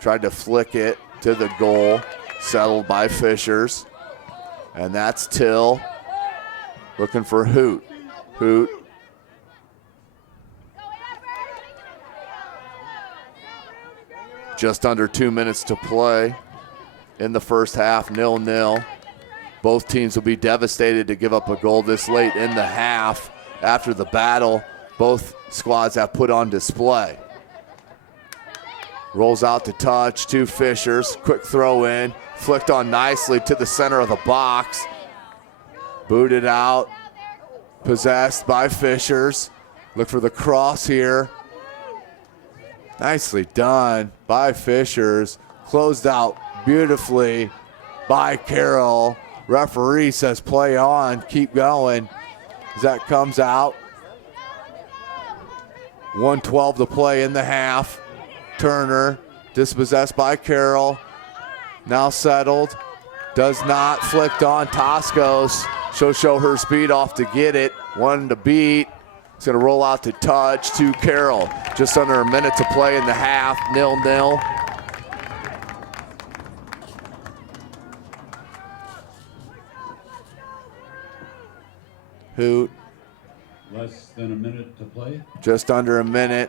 Tried to flick it to the goal. Settled by Fishers. And that's Till looking for Hoot. Hoot. Just under 2 minutes to play in the first half, 0-0. Both teams will be devastated to give up a goal this late in the half after the battle both squads have put on display. Rolls out to touch, to Fishers. Quick throw in, flicked on nicely to the center of the box. Booted out, possessed by Fishers. Look for the cross here. Nicely done by Fishers. Closed out beautifully by Carroll. Referee says play on, keep going as that comes out. 1:12 to play in the half. Turner dispossessed by Carroll. Now settled. Does not. Flicked on. Toscos. She'll show her speed off to get it. One to beat. It's going to roll out to touch to Carroll. Just under a minute to play in the half. 0-0. Hoot. Less than a minute to play. Just under a minute.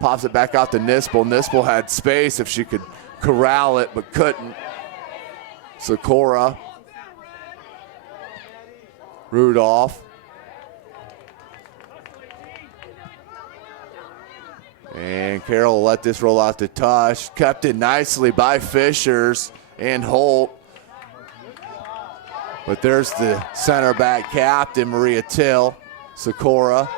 Pops it back out to Nispel. Nispel had space if she could corral it, but couldn't. Sikora. Rudolph. And Carroll let this roll out to touch. Kept it nicely by Fishers and Holt. But there's the center back captain, Maria Till, Sikora.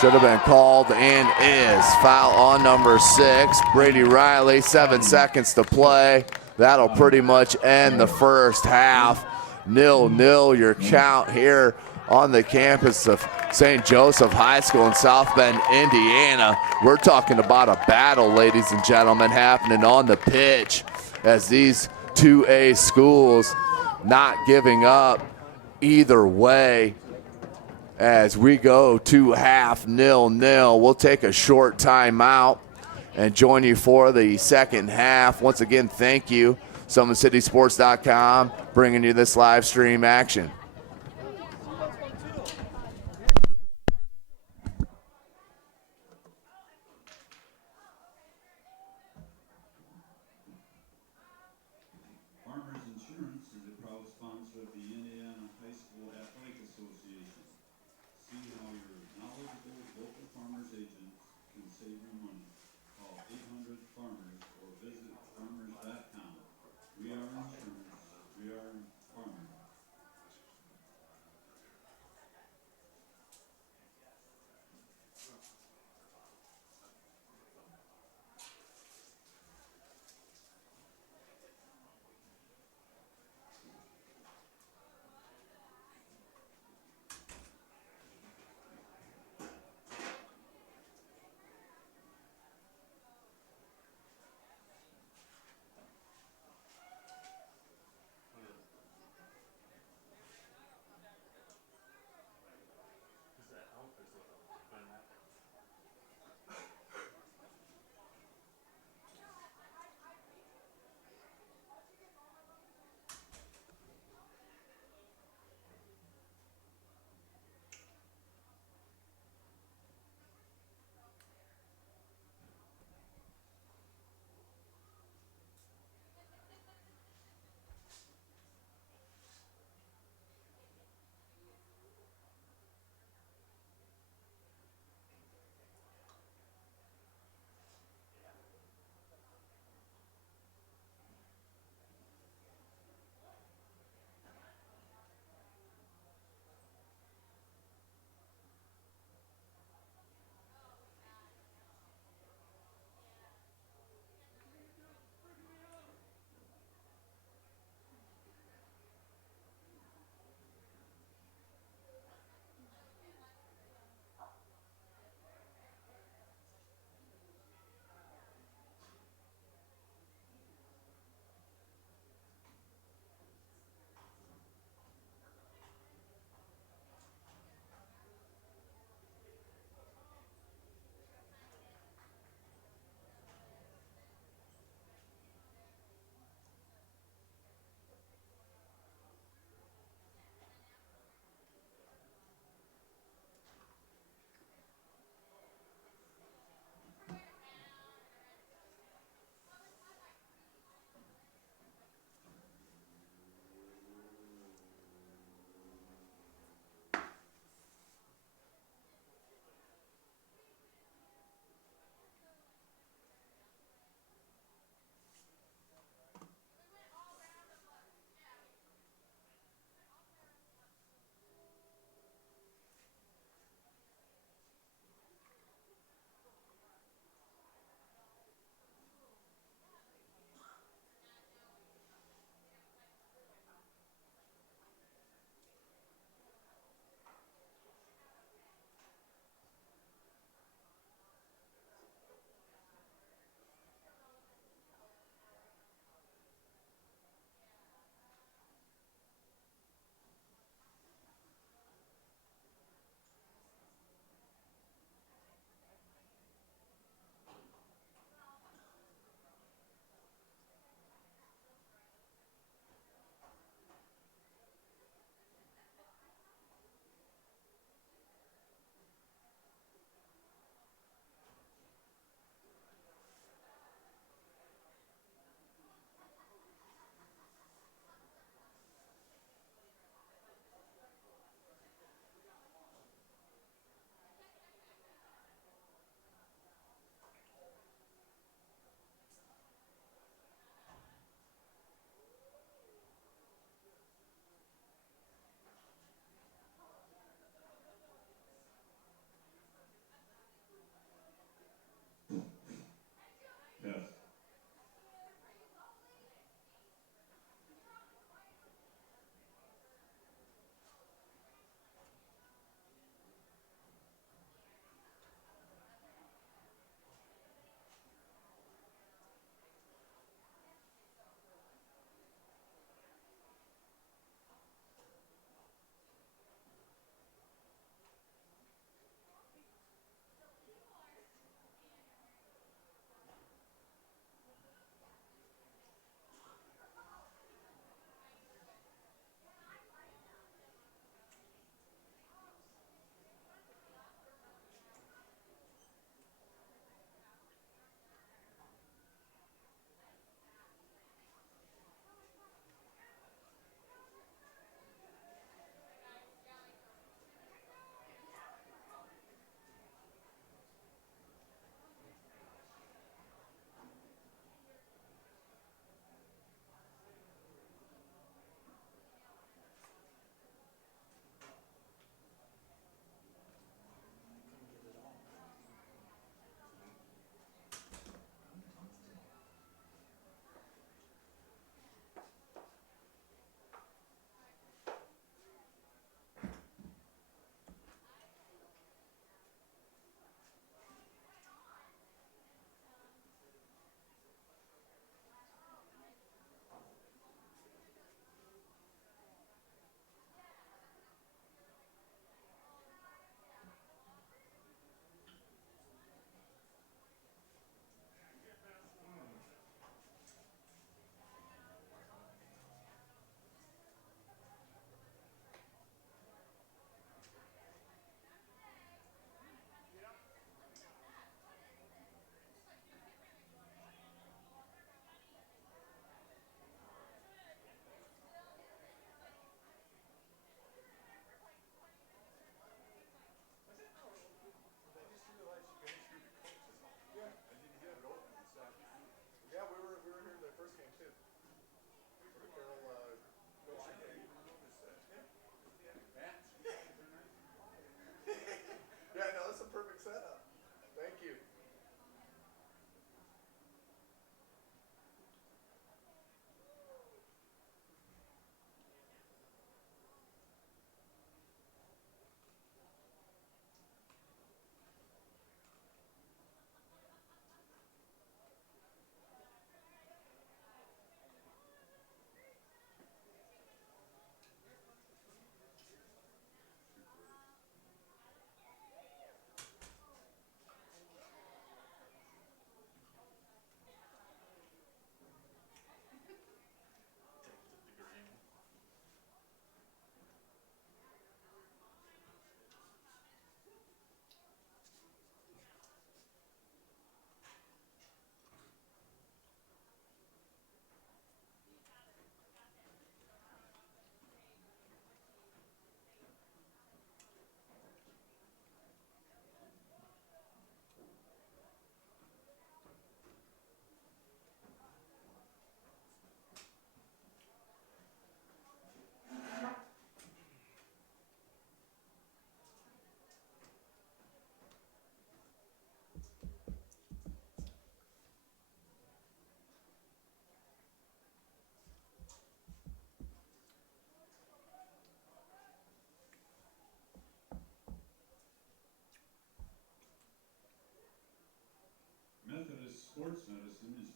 Should have been called and is. Foul on number 6, Brady Riley, 7 seconds to play. That'll pretty much end the first half. 0-0 your count here on the campus of St. Joseph High School in South Bend, Indiana. We're talking about a battle, ladies and gentlemen, happening on the pitch as these 2A schools not giving up either way as we go to half 0-0. We'll take a short timeout and join you for the second half. Once again, thank you, SummitCitySports.com, bringing you this live stream action. Farmers Insurance is a proud sponsor of the Indiana High School Athletic Association. See how your knowledgeable local farmers agents can save you money. Call 800-FARMERS or visit farmers.com. We are insurance. We are farmers.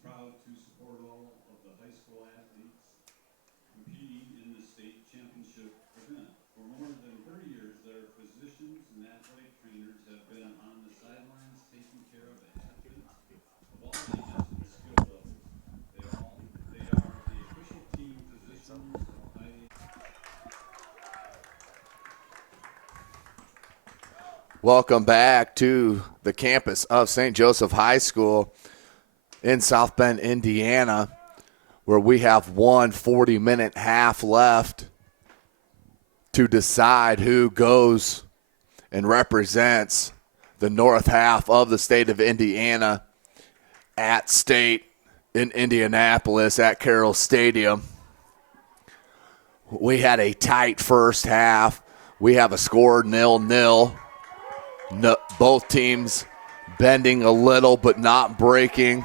proud to support all of the high school athletes competing in the state championship event. For more than 30 years, their physicians and athletic trainers have been on the sidelines taking care of the athletes of all ages and skill levels. They are the official team physicians of Welcome back to the campus of St. Joseph High School in South Bend, Indiana, where we have 1 40-minute half left to decide who goes and represents the north half of the state of Indiana at state in Indianapolis at Carroll Stadium. We had a tight first half. We have a score 0-0. No, both teams bending a little but not breaking,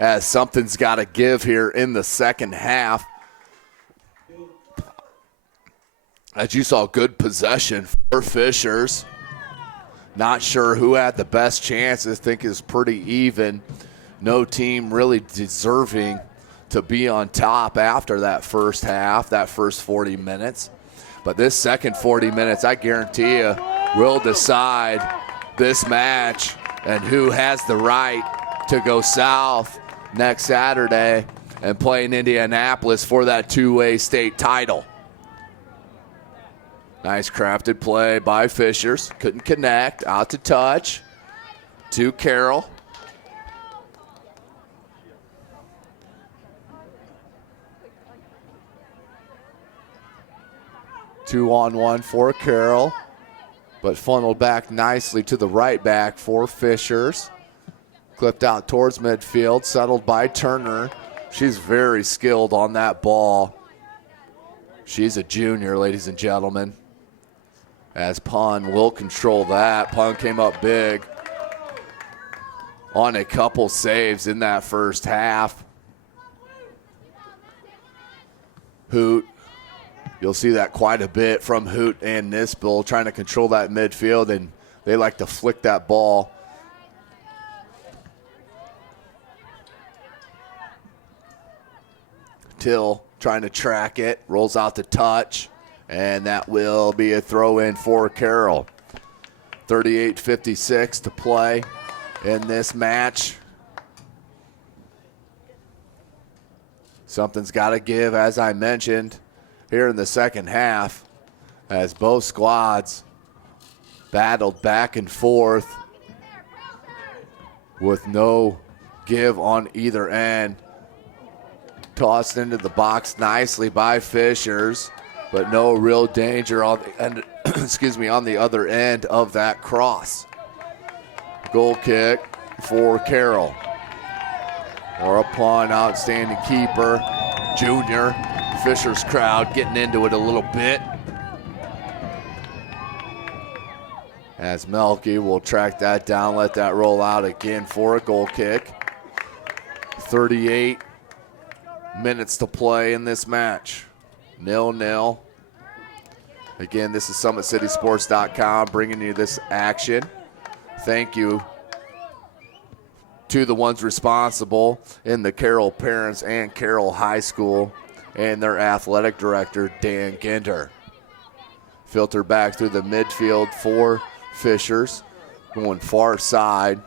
as something's got to give here in the second half. As you saw, good possession for Fishers. Not sure who had the best chances. Think is pretty even. No team really deserving to be on top after that first half, that first 40 minutes. But this second 40 minutes, I guarantee you, will decide this match and who has the right to go south next Saturday and play in Indianapolis for that two-way state title. Nice crafted play by Fishers. Couldn't connect. Out to touch. To Carroll. Two-on-one for Carroll, but funneled back nicely to the right back for Fishers. Clipped out towards midfield, settled by Turner. She's very skilled on that ball. She's a junior, ladies and gentlemen. As Pun will control that. Pun came up big on a couple saves in that first half. Hoot. You'll see that quite a bit from Hoot and Nispel trying to control that midfield, and they like to flick that ball. Till trying to track it, rolls out the touch, and that will be a throw-in for Carroll. 38:56 to play in this match. Something's got to give, as I mentioned, here in the second half, as both squads battled back and forth with no give on either end. Tossed into the box nicely by Fishers, but no real danger on the end, on the other end of that cross. Goal kick for Carroll. Or upon outstanding keeper, junior. Fisher's crowd getting into it a little bit. As Melky will track that down, let that roll out again for a goal kick. 38 minutes to play in this match. 0-0. Again, this is SummitCitySports.com bringing you this action. Thank you to the ones responsible in the Carroll Parents and Carroll High School and their athletic director, Dan Ginder. Filter back through the midfield for Fishers, going far side,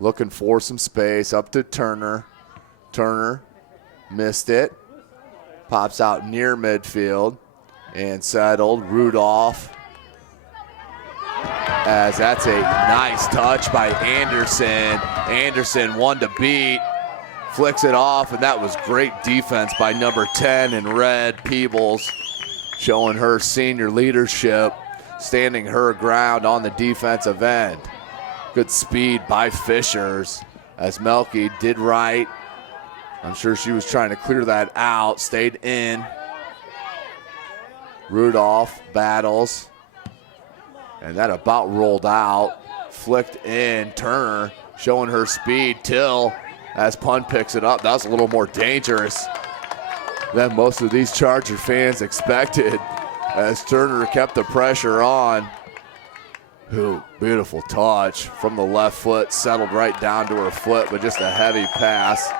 looking for some space, up to Turner. Turner missed it, pops out near midfield, and settled. Rudolph, as that's a nice touch by Anderson. Anderson one to beat. Flicks it off, and that was great defense by number 10 in red, Peebles, showing her senior leadership, standing her ground on the defensive end. Good speed by Fishers, as Melky did right. I'm sure she was trying to clear that out, stayed in. Rudolph battles, and that about rolled out. Flicked in, Turner showing her speed, Till, as Pun picks it up. That was a little more dangerous than most of these Charger fans expected, as Turner kept the pressure on. Who, beautiful touch from the left foot, settled right down to her foot, but just a heavy pass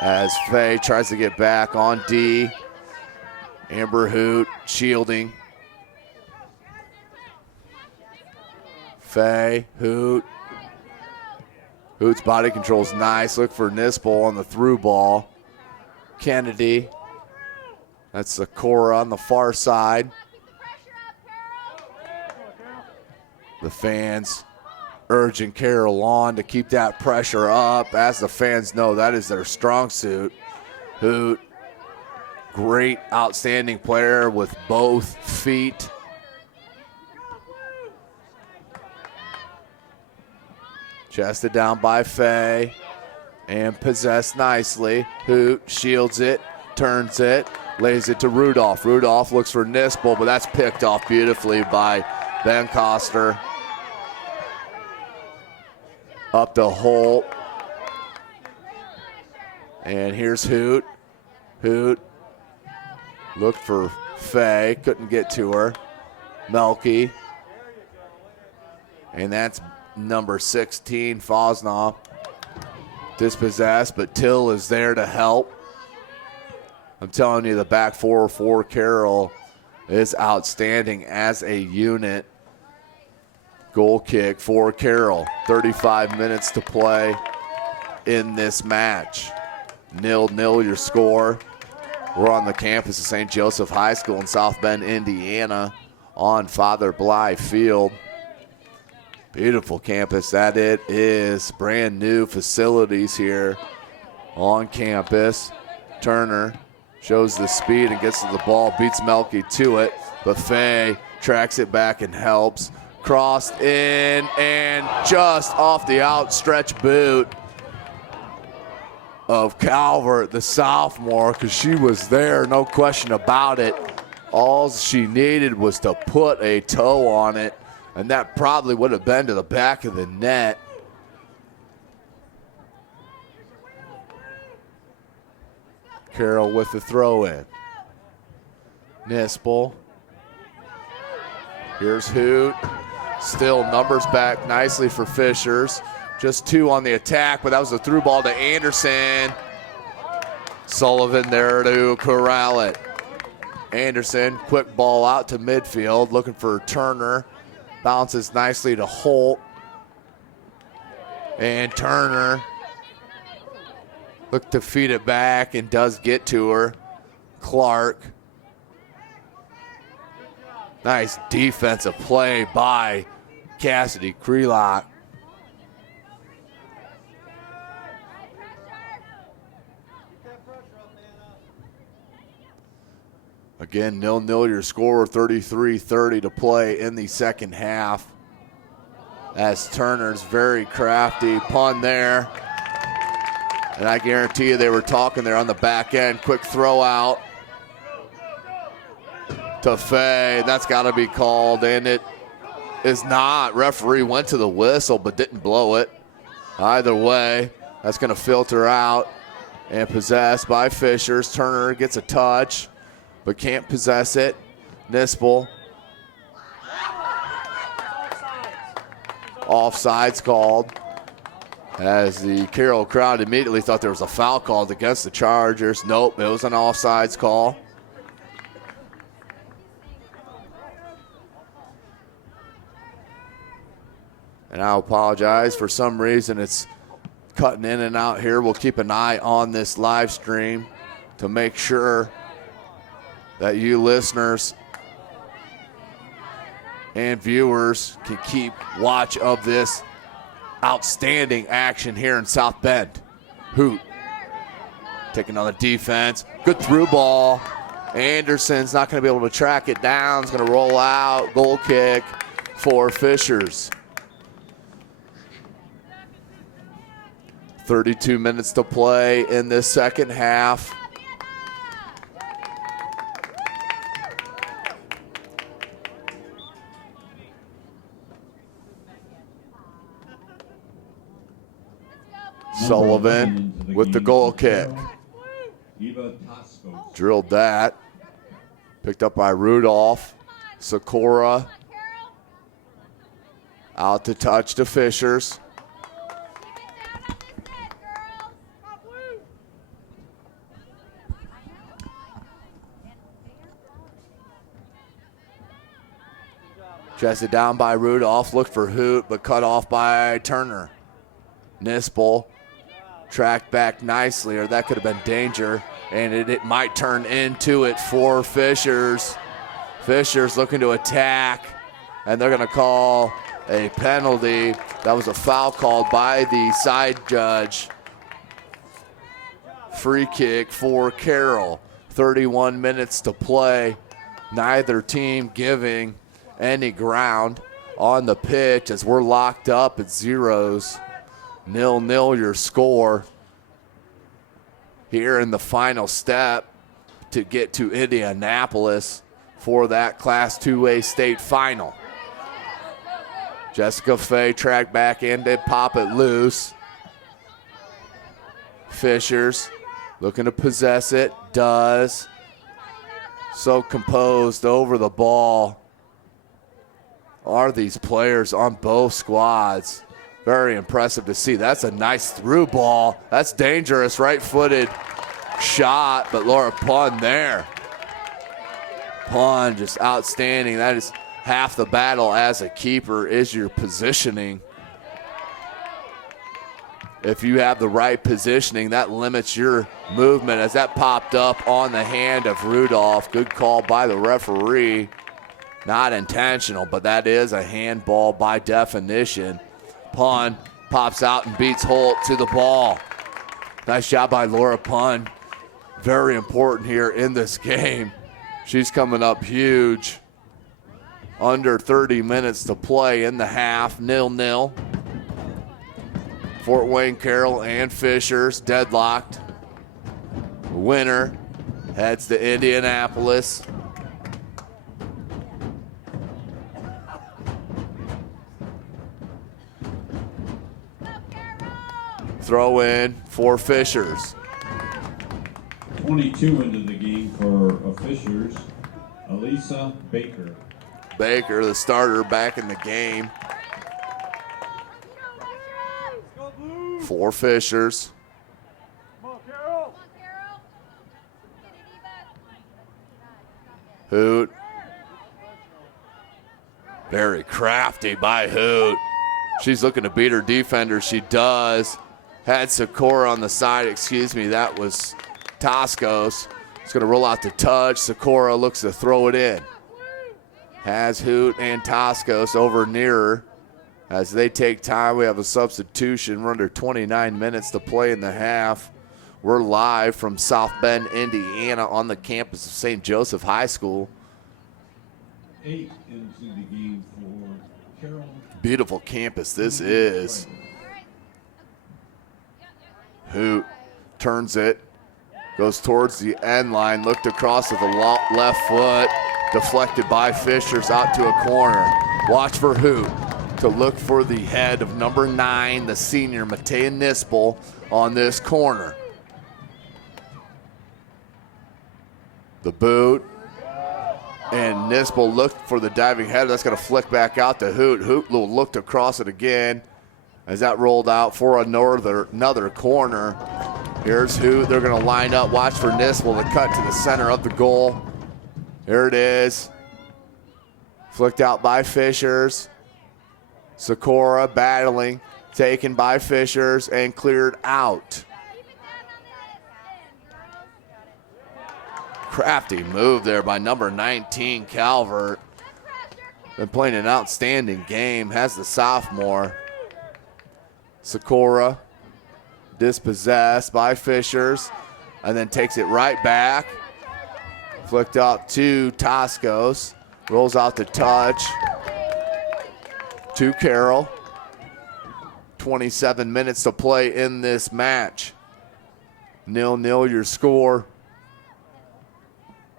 as Faye tries to get back on D. Amber Hoot shielding. Faye, Hoot. Hoot's body control's nice. Look for Nispel on the through ball. Kennedy. That's Sakura on the far side. The fans urging Carroll on to keep that pressure up. As the fans know, that is their strong suit. Hoot, great, outstanding player with both feet. Chested down by Faye and possessed nicely. Hoot shields it, turns it, lays it to Rudolph. Rudolph looks for Nispel, but that's picked off beautifully by Ben Coster. Up to Holt. And here's Hoot. Hoot looked for Faye, couldn't get to her. Melky. And that's number 16, Fosnaw. Dispossessed, but Till is there to help. I'm telling you, the back four for Carroll is outstanding as a unit. Goal kick for Carroll. 35 minutes to play in this match. 0-0 your score. We're on the campus of St. Joseph High School in South Bend, Indiana, on Father Bly Field. Beautiful campus that it is. Brand new facilities here on campus. Turner shows the speed and gets to the ball, beats Melky to it, but Faye tracks it back and helps. Crossed in and just off the outstretched boot of Calvert, the sophomore, because she was there, no question about it. All she needed was to put a toe on it, and that probably would have been to the back of the net. Carroll with the throw in. Nispel. Here's Hoot. Still numbers back nicely for Fishers. Just 2 on the attack, but that was a through ball to Anderson. Sullivan there to corral it. Anderson, quick ball out to midfield, looking for Turner. Bounces nicely to Holt. And Turner looked to feed it back and does get to her. Clark. Nice defensive play by Cassidy Krelock. Again, 0-0 your score, 33-30 to play in the second half. As Turner's very crafty pun there. And I guarantee you they were talking there on the back end. Quick throw out to Faye. That's got to be called, and it is not. Referee went to the whistle but didn't blow it. Either way, that's going to filter out and possessed by Fishers. Turner gets a touch but can't possess it. Nispel. Offsides called, as the Carroll crowd immediately thought there was a foul called against the Chargers. Nope, it was an offsides call. And I apologize. For some reason, it's cutting in and out here. We'll keep an eye on this live stream to make sure that you listeners and viewers can keep watch of this outstanding action here in South Bend. Hoot taking on the defense. Good through ball. Anderson's not going to be able to track it down. It's going to roll out. Goal kick for Fishers. 32 minutes to play in this second half. Sullivan with the goal kick. Drilled that. Picked up by Rudolph. Sakura. Out to touch to Fishers. Chested down by Rudolph, looked for Hoot, but cut off by Turner. Nispel tracked back nicely, or that could have been danger, and it might turn into it for Fishers. Fishers looking to attack, and they're going to call a penalty. That was a foul called by the side judge. Free kick for Carroll. 31 minutes to play. Neither team giving any ground on the pitch as we're locked up at zeros. 0-0 your score here in the final step to get to Indianapolis for that Class 2A state final. Jessica Fay tracked back in, did pop it loose. Fishers looking to possess it, does. So composed over the ball are these players on both squads. Very impressive to see. That's a nice through ball. That's dangerous, right-footed shot, but Laura Pun there. Pun just outstanding. That is half the battle as a keeper is your positioning. If you have the right positioning, that limits your movement as that popped up on the hand of Rudolph. Good call by the referee. Not intentional, but that is a handball by definition. Pun pops out and beats Holt to the ball. Nice job by Laura Pun. Very important here in this game. She's coming up huge. Under 30 minutes to play in the half, 0-0. Fort Wayne Carroll and Fishers deadlocked. Winner heads to Indianapolis. Throw in for Fishers. 22 into the game for Fishers, Elisa Baker. Baker, the starter, back in the game. For Fishers. Come on, Carroll. Hoot. Very crafty by Hoot. She's looking to beat her defender. She does. Had Sakura on the side. Excuse me, that was Toscos. It's going to roll out to touch. Sakura looks to throw it in. Has Hoot and Toscos over nearer. As they take time, we have a substitution. We're under 29 minutes to play in the half. We're live from South Bend, Indiana on the campus of St. Joseph High School. 8 into the game for Carroll. Beautiful campus this is. Hoot turns it, goes towards the end line, looked across with the left foot, deflected by Fishers out to a corner. Watch for Hoot to look for the head of number 9, the senior, Matea Nispel, on this corner. The boot, and Nispel looked for the diving header. That's going to flick back out to Hoot. Hoot looked across it again as that rolled out for another corner. Here's Hoot. They're going to line up. Watch for Nispel to cut to the center of the goal. Here it is. Flicked out by Fishers. Sakura battling, taken by Fishers and cleared out. Crafty move there by number 19, Calvert. Been playing an outstanding game, has the sophomore. Sakura dispossessed by Fishers and then takes it right back. Flicked out to Toscos, rolls out to touch to Carroll. 27 minutes to play in this match. 0-0 your score.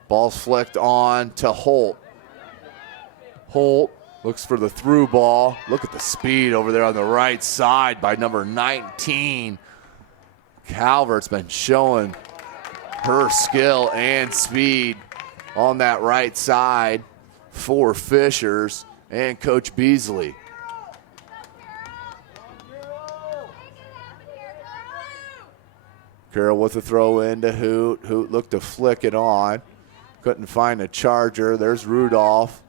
Ball's flicked on to Holt. Holt looks for the through ball. Look at the speed over there on the right side by number 19. Calvert's been showing her skill and speed on that right side for Fishers and Coach Beasley. Carroll with a throw in to Hoot. Hoot looked to flick it on. Couldn't find a charger. There's Rudolph.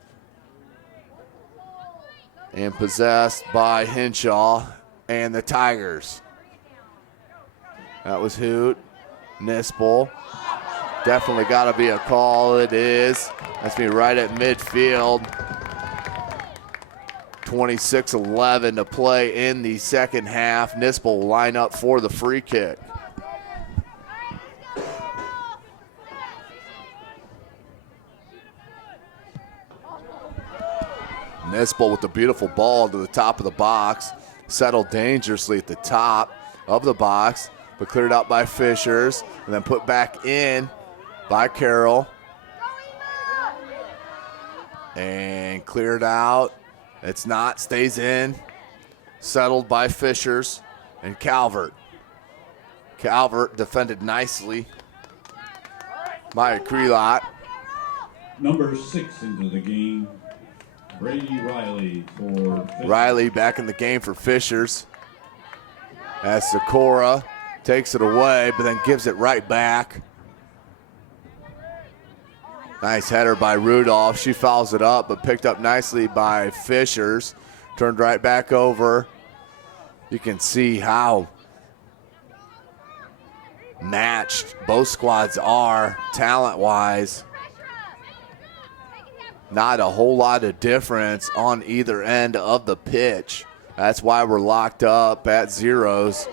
And possessed by Henshaw and the Tigers. That was Hoot. Nispel. Definitely got to be a call. It is. That's me right at midfield. 26-11 to play in the second half. Nispel will line up for the free kick. Nispel with the beautiful ball to the top of the box. Settled dangerously at the top of the box, but cleared out by Fishers and then put back in by Carroll. And cleared out. It's not, stays in. Settled by Fishers and Calvert. Calvert defended nicely by Crelot. Number 6 into the game, Brady Riley for Fishers. Riley back in the game for Fishers. As Sikora takes it away, but then gives it right back. Nice header by Rudolph. She fouls it up, but picked up nicely by Fishers. Turned right back over. You can see how matched both squads are talent-wise. Not a whole lot of difference on either end of the pitch. That's why we're locked up at zeros.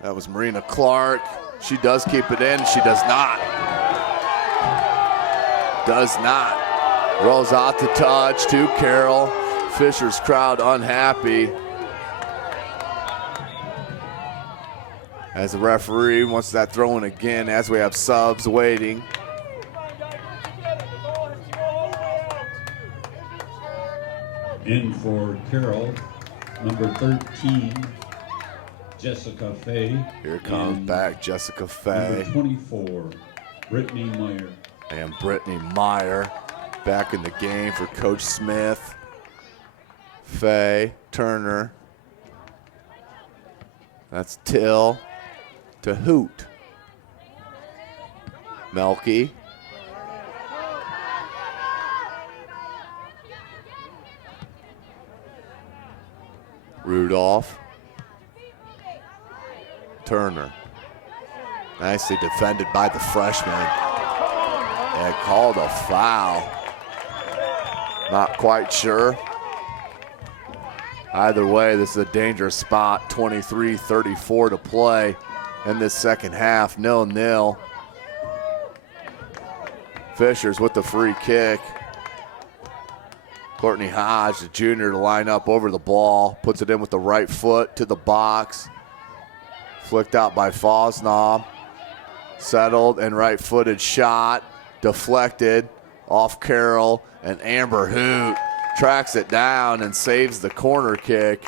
That was Marina Clark. She does keep it in. She does not. Does not. Rolls out the touch to Carroll. Fisher's crowd unhappy. As the referee wants that throw in again as we have subs waiting. In for Carroll, number 13, Jessica Fay. Here comes back Jessica Fay. Number 24, Brittany Meyer. And Brittany Meyer back in the game for Coach Smith. Fay, Turner. That's Till to Hoot. Melky. Rudolph. Turner. Nicely defended by the freshman. And called a foul. Not quite sure. Either way, this is a dangerous spot. 23-34 to play in this second half. 0-0. Fishers with the free kick. Courtney Hodge, the junior, to line up over the ball. Puts it in with the right foot to the box. Flicked out by Fosnob. Settled and right-footed shot. Deflected off Carroll. And Amber Hoot tracks it down and saves the corner kick.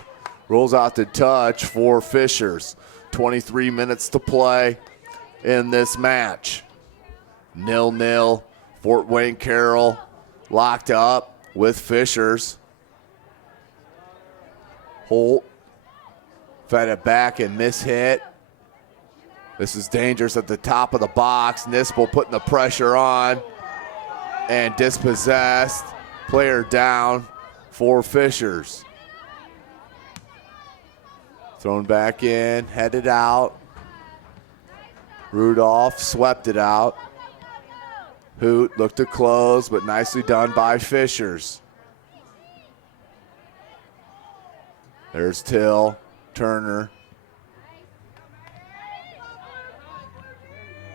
Rolls out the touch for Fishers. 23 minutes to play in this match. 0-0. Fort Wayne Carroll locked up with Fishers. Holt fed it back and mishit. This is dangerous at the top of the box. Nispel putting the pressure on and dispossessed. Player down for Fishers. Thrown back in, headed out. Rudolph swept it out. Hoot looked to close, but nicely done by Fishers. There's Till, Turner.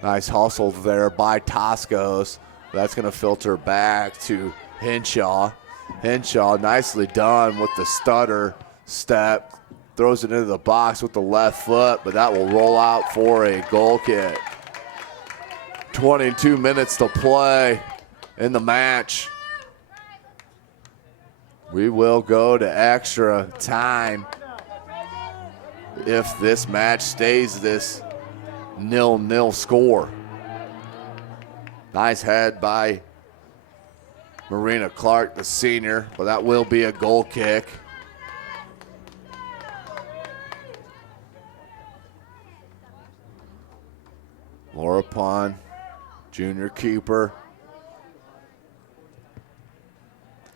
Nice hustle there by Toscos. That's going to filter back to Henshaw. Henshaw nicely done with the stutter step. Throws it into the box with the left foot, but that will roll out for a goal kick. 22 minutes to play in the match. We will go to extra time if this match stays this 0-0 score. Nice head by Marina Clark, the senior, but that will be a goal kick. Norapon, junior keeper.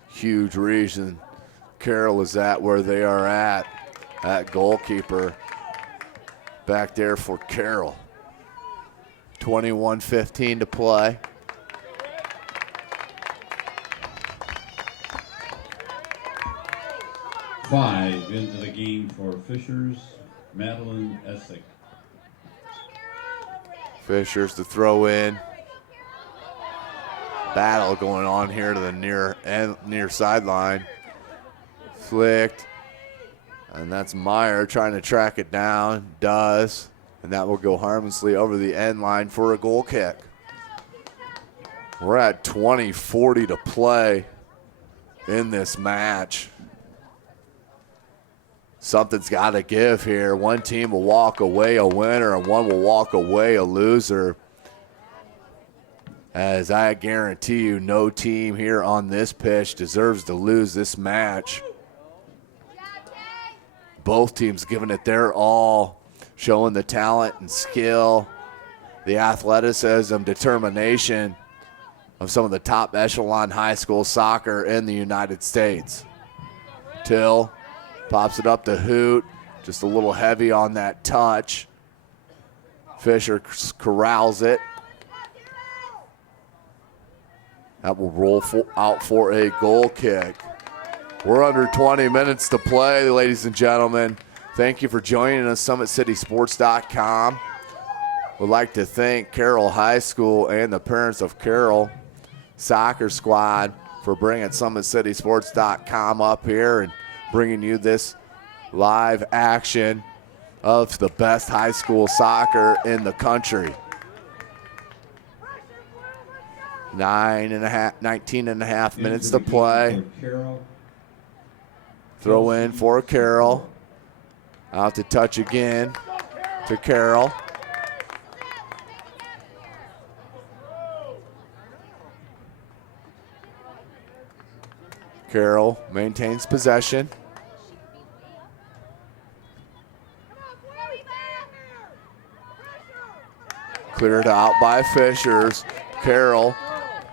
Huge reason Carroll is at where they are at goalkeeper. Back there for Carroll. 21-15 to play. Five into the game for Fishers, Madeline Essick. Fishers to throw in. Battle going on here to the near sideline. Flicked. And that's Meyer trying to track it down. Does. And that will go harmlessly over the end line for a goal kick. We're at 20-40 to play in this match. Something's got to give here. One team will walk away a winner and one will walk away a loser. As I guarantee you, no team here on this pitch deserves to lose this match. Both teams giving it their all, showing the talent and skill, the athleticism, determination of some of the top echelon high school soccer in the United States. Till pops it up to Hoot, just a little heavy on that touch. Fisher corrals it. That will roll out for a goal kick. We're under 20 minutes to play, ladies and gentlemen. Thank you for joining us, SummitCitySports.com. Would like to thank Carroll High School and the parents of Carroll soccer squad for bringing SummitCitySports.com up here and bringing you this live action of the best high school soccer in the country. 19 and a half minutes to play. Throw in for Carroll. Out to touch again to Carroll. Carroll maintains possession. Cleared out by Fishers. Carroll,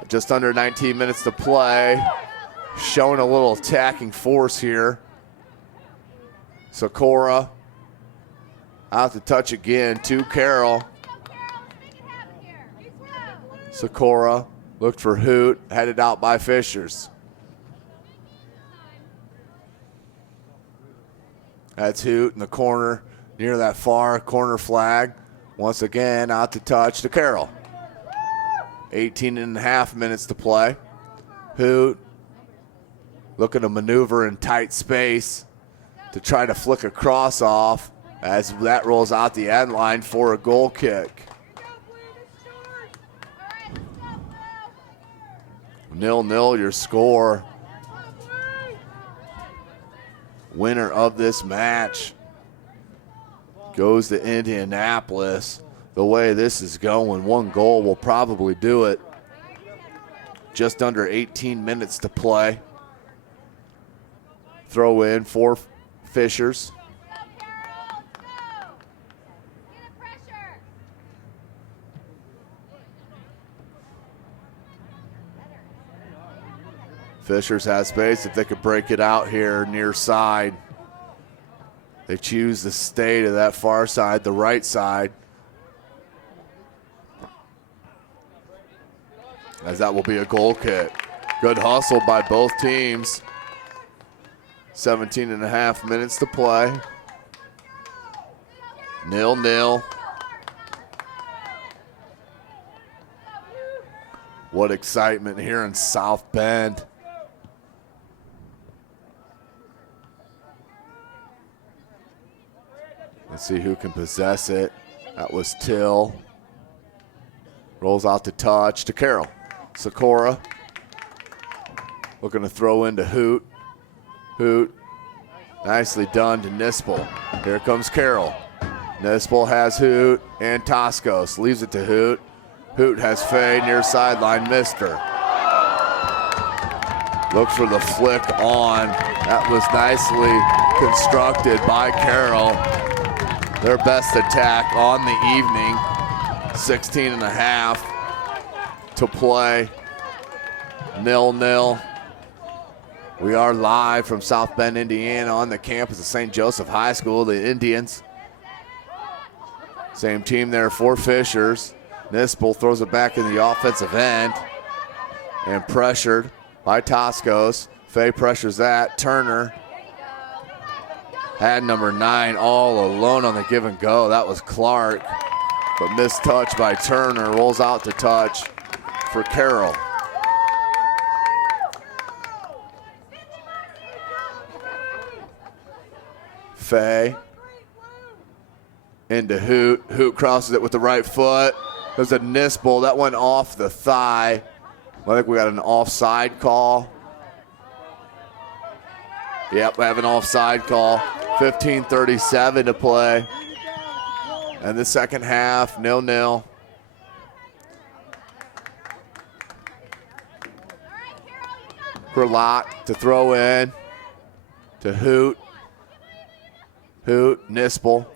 just under 19 minutes to play. Showing a little attacking force here. Sakura out to touch again to Carroll. Sakura looked for Hoot, headed out by Fishers. That's Hoot in the corner near that far corner flag. Once again out to touch to Carroll. 18 and a half minutes to play. Hoot looking to maneuver in tight space to try to flick a cross off as that rolls out the end line for a goal kick. 0-0 your score. Winner of this match goes to Indianapolis. The way this is going, one goal will probably do it. Just under 18 minutes to play. Throw in for Fishers. Fishers has space if they could break it out here near side. They choose to stay to that far side, the right side. As that will be a goal kick. Good hustle by both teams. 17 and a half minutes to play. 0-0. What excitement here in South Bend. Let's see who can possess it. That was Till. Rolls out to touch to Carroll. Sakura looking to throw into Hoot. Hoot, nicely done to Nispel. Here comes Carroll. Nispel has Hoot and Toscos. Leaves it to Hoot. Hoot has Faye near sideline, missed her. Looks for the flick on. That was nicely constructed by Carroll. Their best attack on the evening. 16 and a half to play. 0-0. We are live from South Bend, Indiana on the campus of St. Joseph High School, the Indians. Same team there for Fishers. Nispel throws it back in the offensive end and pressured by Toscos. Fay pressures that. Turner had number 9 all alone on the give and go. That was Clark, but missed touch by Turner. Rolls out to touch for Carroll. Fay into Hoot. Hoot crosses it with the right foot. There's a Nispel. That went off the thigh. I think we got an offside call. Yep, we have an offside call. 15:37 to play. And the second half, 0-0. Grelot to throw in to Hoot. Hoot, Nispel.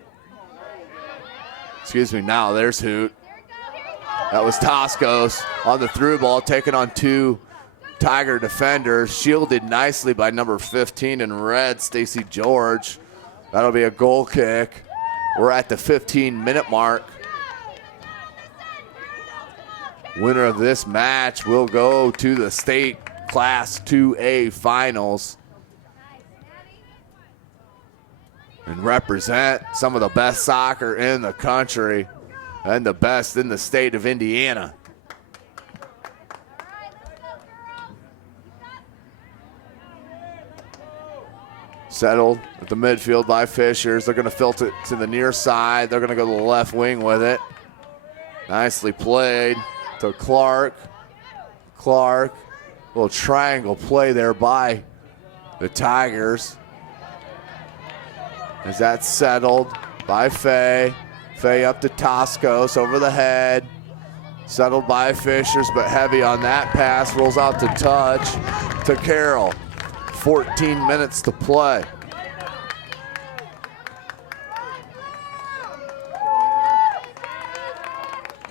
Excuse me, now there's Hoot. That was Toscos on the through ball, taking on 2 Tiger defenders, shielded nicely by number 15 in red, Stacy George. That'll be a goal kick. We're at the 15-minute mark. Winner of this match will go to the state Class 2A finals and represent some of the best soccer in the country and the best in the state of Indiana. Settled at the midfield by Fishers. They're going to filter it to the near side. They're going to go to the left wing with it. Nicely played to Clark. Clark, little triangle play there by the Tigers. As that's settled by Fay. Fay up to Toscos over the head. Settled by Fishers, but heavy on that pass. Rolls out to touch to Carroll. 14 minutes to play.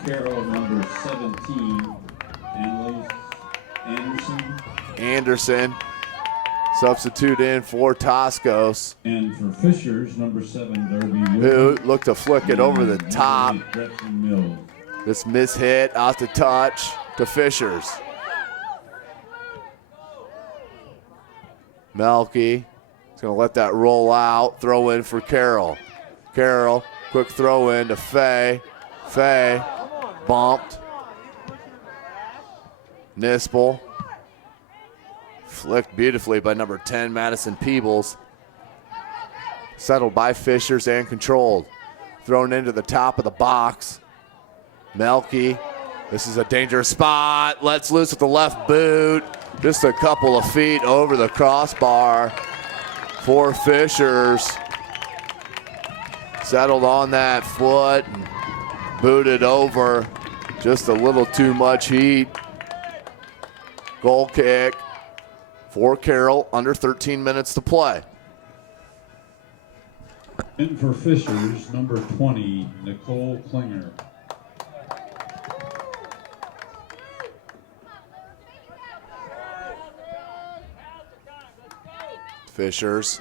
Carroll, number 17, Anderson. Anderson, substitute in for Toscos. And for Fishers, number 7, Darby Who looked to flick it over the top. Mills. This mishit out to touch to Fishers. Melky is going to let that roll out. Throw in for Carroll. Carroll, quick throw in to Fay. Fay bumped. Nispel. Flicked beautifully by number 10, Madison Peebles. Settled by Fishers and controlled. Thrown into the top of the box. Melky. This is a dangerous spot. Lets loose with the left boot. Just a couple of feet over the crossbar for Fishers. Settled on that foot and booted over. Just a little too much heat. Goal kick for Carroll, under 13 minutes to play. And for Fishers, number 20, Nicole Klinger. Fishers.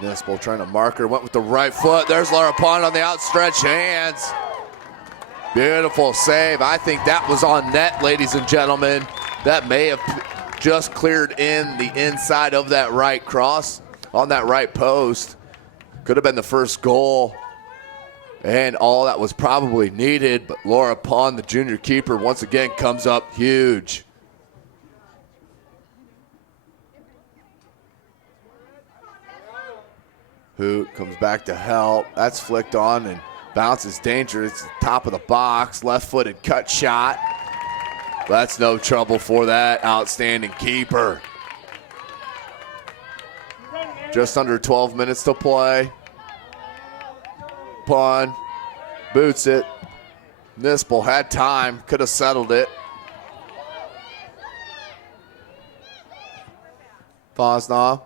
Nispel trying to mark her, went with the right foot. There's Laura Pond on the outstretched hands. Beautiful save. I think that was on net, ladies and gentlemen. That may have just cleared in the inside of that right cross on that right post. Could have been the first goal. And all that was probably needed, but Laura Pond, the junior keeper, once again comes up huge. Hoot comes back to help. That's flicked on and bounces dangerous. Top of the box, left-footed cut shot. That's no trouble for that outstanding keeper. Just under 12 minutes to play. Pun, boots it. Nispel had time, could have settled it. Fosnaw.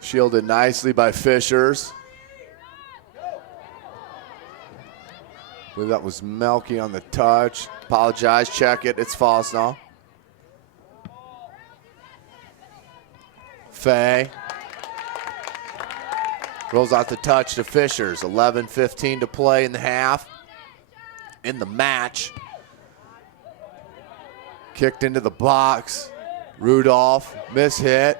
Shielded nicely by Fishers. believe that was Melky on the touch. Apologize, check it. It's false now. Fay rolls out the touch to Fishers. 11:15 to play in the half. In the match. Kicked into the box. Rudolph, mishit.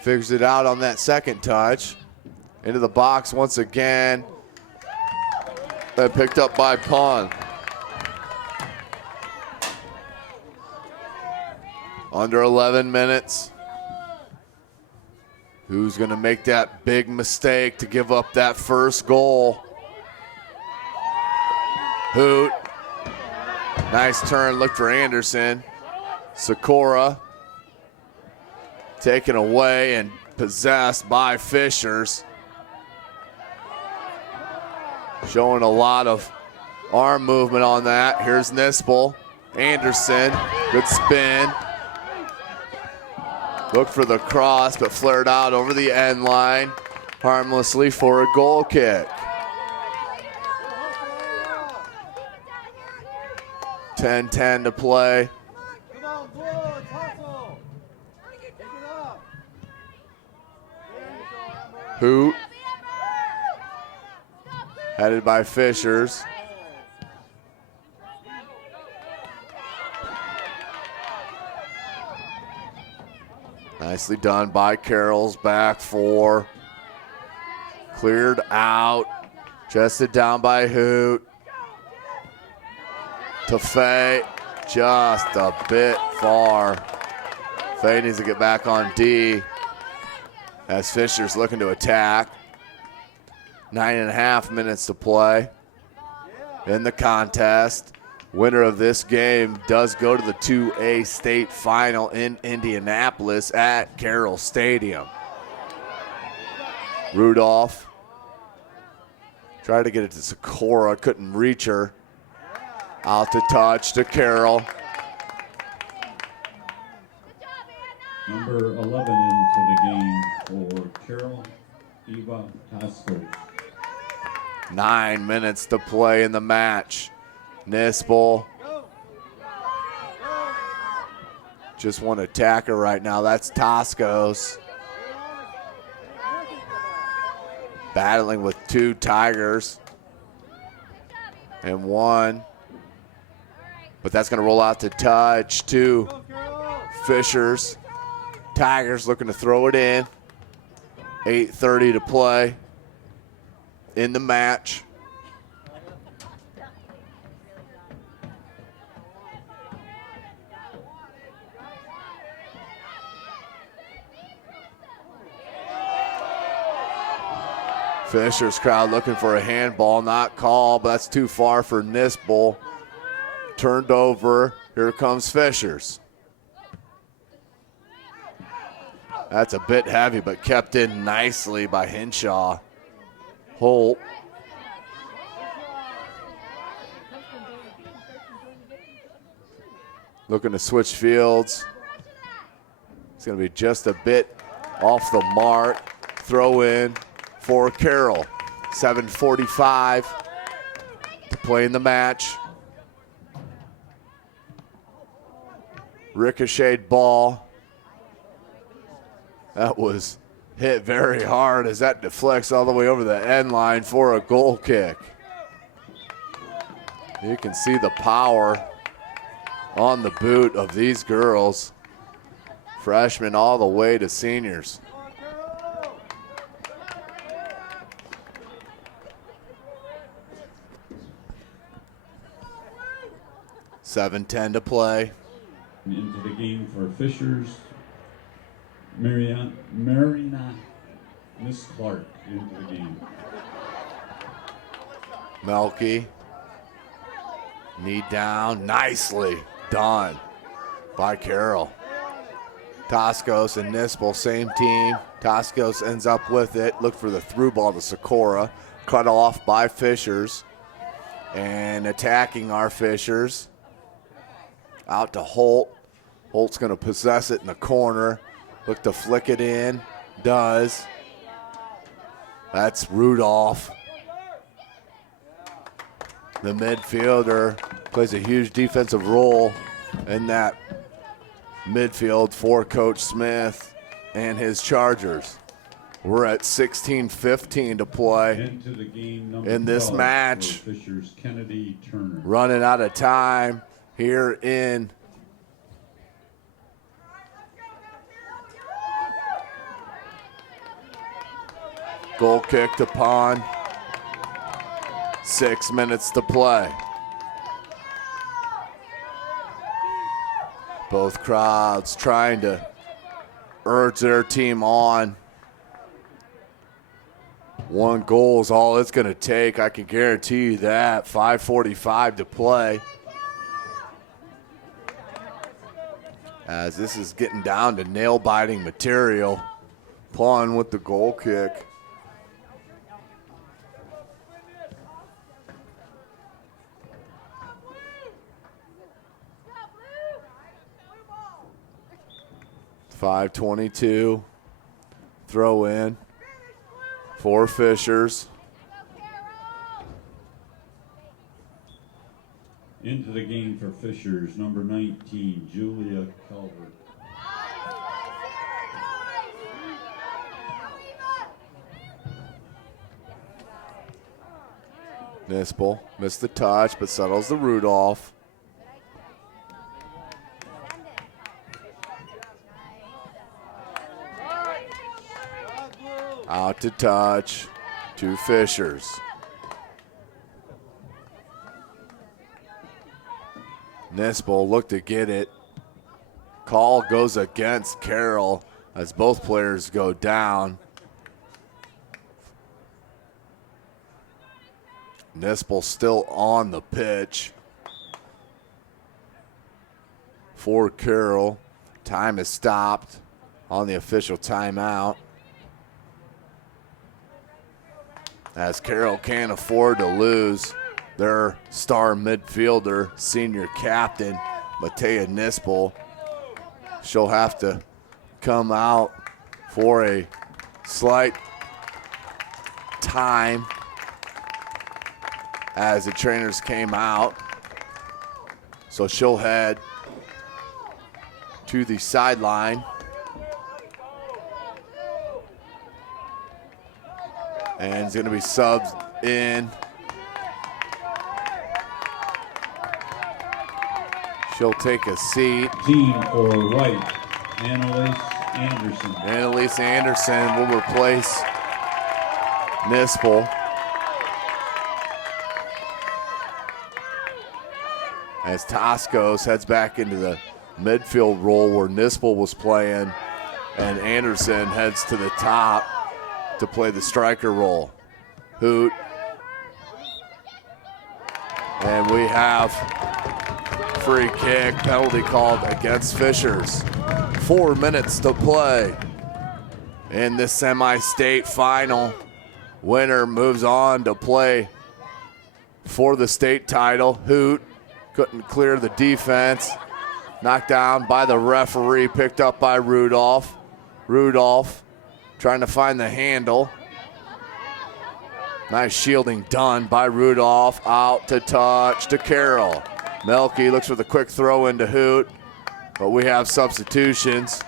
Figures it out on that second touch. Into the box once again. And picked up by Pond. Under 11 minutes. Who's going to make that big mistake to give up that first goal? Hoot. Nice turn, look for Anderson. Sikora taken away and possessed by Fishers. Showing a lot of arm movement on that. Here's Nispel. Anderson, good spin. Look for the cross, but flared out over the end line harmlessly for a goal kick. 10-10 to play. Come on, boys, hustle. Pick it up. Hoot. Headed by Fishers. Nicely done by Carroll's back four. Cleared out. Chested down by Hoot. To Fay. Just a bit far. Fay needs to get back on D. As Fisher's looking to attack. 9.5 minutes to play in the contest. Winner of this game does go to the 2A state final in Indianapolis at Carroll Stadium. Rudolph tried to get it to Sikora, couldn't reach her. Out to touch to Carroll. Number 11 into the game for Carroll, Eva Tascos. 9 minutes to play in the match. Nispel. Just one attacker right now. That's Tascos. Battling with two Tigers. And one. But that's going to roll out to touch to Fishers. Tigers looking to throw it in. 8:30 to play in the match. Fisher's crowd looking for a handball, not called, but that's too far for Nispel. Turned over, here comes Fishers. That's a bit heavy, but kept in nicely by Henshaw. Holt. Looking to switch fields. It's going to be just a bit off the mark. Throw in for Carroll. 7:45 to play in the match. Ricocheted ball. That was hit very hard as that deflects all the way over the end line for a goal kick. You can see the power on the boot of these girls. Freshmen all the way to seniors. $7:10 to play. Into the game for Fishers, Marina Miss Clark into the game. Melky. Knee down. Nicely done by Carroll. Tascos and Nispel, same team. Tascos ends up with it. Look for the through ball to Sikora. Cut off by Fishers. And attacking our Fishers. Out to Holt. Holt's going to possess it in the corner. Look to flick it in. Does. That's Rudolph. The midfielder plays a huge defensive role in that midfield for Coach Smith and his Chargers. We're at 16:15 to play Into the game, number in this 12 match. for Fishers, Kennedy Turner. Running out of time here in goal kicked upon. 6 minutes to play. Both crowds trying to urge their team on. 1 goal is all it's going to take. I can guarantee you that. 5:45 to play. As this is getting down to nail-biting material. Pawn with the goal kick. .522, throw in for Fishers. Into the game for Fishers, number 19, Julia Calvert. Nispel missed the touch, but settles the Rudolph. Out to touch to Fishers. Nispel looked to get it. Call goes against Carroll as both players go down. Nispel still on the pitch for Carroll. Time is stopped on the official timeout, as Carroll can't afford to lose their star midfielder, senior captain, Matea Nispel. She'll have to come out for a slight time as the trainers came out. So she'll head to the sideline. And it's going to be subbed in. She'll take a seat. Team for White, Annalise Anderson. Annalise Anderson will replace Nispel. As Toscos heads back into the midfield role where Nispel was playing, and Anderson heads to the top to play the striker role. Hoot. And we have free kick, penalty called against Fishers. 4 minutes to play in this semi-state final. Winner moves on to play for the state title. Hoot couldn't clear the defense. Knocked down by the referee, picked up by Rudolph. Rudolph trying to find the handle. Nice shielding done by Rudolph. Out to touch to Carroll. Melky looks for the quick throw into Hoot, but we have substitutions.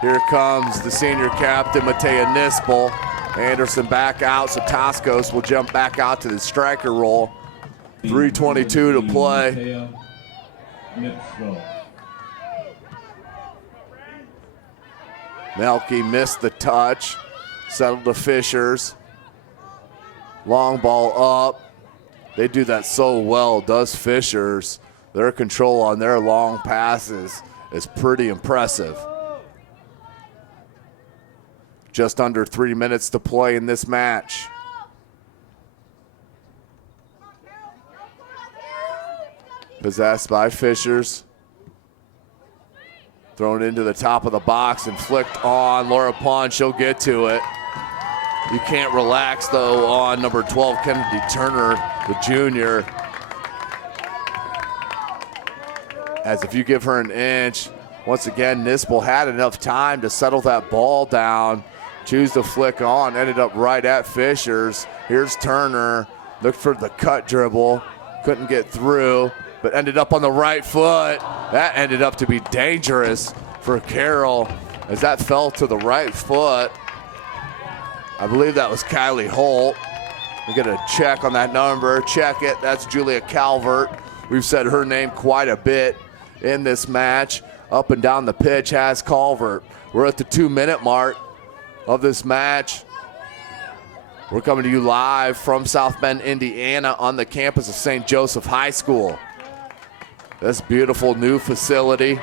Here comes the senior captain, Matea Nispel. Anderson back out, so Toscos will jump back out to the striker role. 3:22 to play. Matea Nispel. Melky missed the touch, settled to Fishers. Long ball up. They do that so well, does Fishers. Their control on their long passes is pretty impressive. Just under 3 minutes to play in this match. Possessed by Fishers. Thrown into the top of the box and flicked on Laura Pond. She'll get to it. You can't relax, though, on number 12, Kennedy Turner, the junior. As if you give her an inch, once again, Nispel had enough time to settle that ball down. Choose to flick on, ended up right at Fishers. Here's Turner, looked for the cut dribble. Couldn't get through, but ended up on the right foot. That ended up to be dangerous for Carroll as that fell to the right foot. I believe that was Kylie Holt. We get a check on that number. Check it. That's Julia Calvert. We've said her name quite a bit in this match. Up and down the pitch has Calvert. We're at the 2-minute mark of this match. We're coming to you live from South Bend, Indiana on the campus of St. Joseph High School. This beautiful new facility.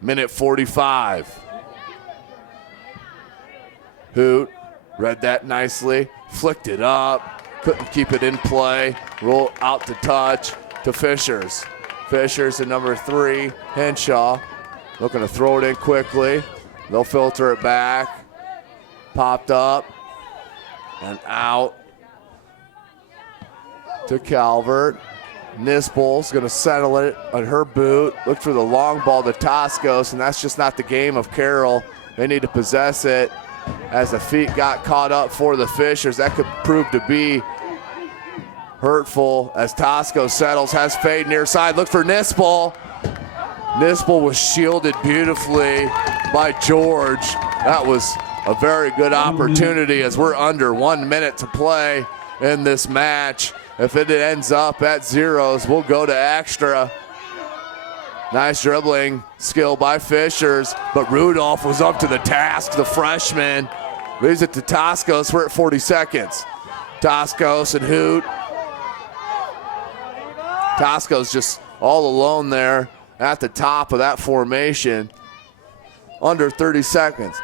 Minute 45. Hoot read that nicely, flicked it up, couldn't keep it in play, roll out to touch to Fishers. Fishers at number 3, Henshaw, looking to throw it in quickly. They'll filter it back. Popped up and out to Calvert. Nispel's going to settle it on her boot. Look for the long ball to Toscos, and that's just not the game of Carroll. They need to possess it as the feet got caught up for the Fishers. That could prove to be hurtful as Tosco settles, has fade near side. Look for Nispel. Nispel was shielded beautifully by George. That was a very good opportunity as we're under 1 minute to play in this match. If it ends up at zeros, we'll go to extra. Nice dribbling skill by Fishers, but Rudolph was up to the task, the freshman. Leaves it to Toscos. We're at 40 seconds. Toscos and Hoot. Toscos just all alone there at the top of that formation. Under 30 seconds.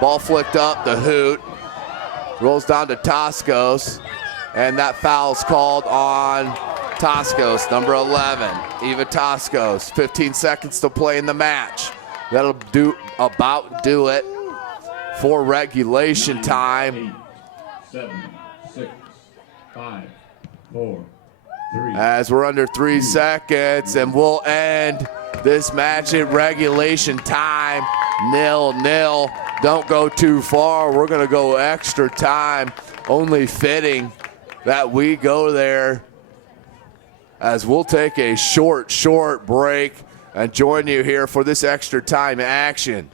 Ball flicked up to Hoot. Rolls down to Toscos. And that foul's called on Toscos, number 11, Eva Toscos. 15 seconds to play in the match. That'll about do it for regulation time. 8, 7, 6, 5, 4, 3. As we're under 3 seconds, and we'll end this match at regulation time. 0-0. Don't go too far. We're going to go extra time. Only fitting that we go there, as we'll take a short break and join you here for this extra time action.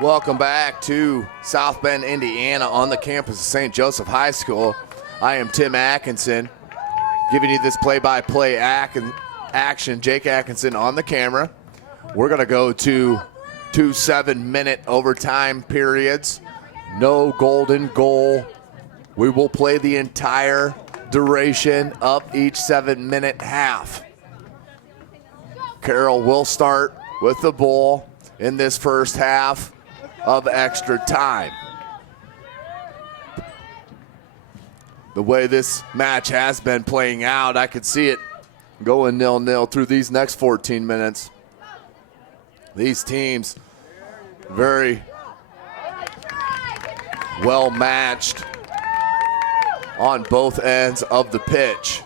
Welcome back to South Bend, Indiana on the campus of St. Joseph High School. I am Tim Atkinson, giving you this play-by-play action. Jake Atkinson on the camera. We're going to go to 2 7-minute overtime periods. No golden goal. We will play the entire duration of each 7-minute half. Carroll will start with the ball in this first half of extra time. The way this match has been playing out, I could see it going 0-0 through these next 14 minutes. These teams very well matched on both ends of the pitch.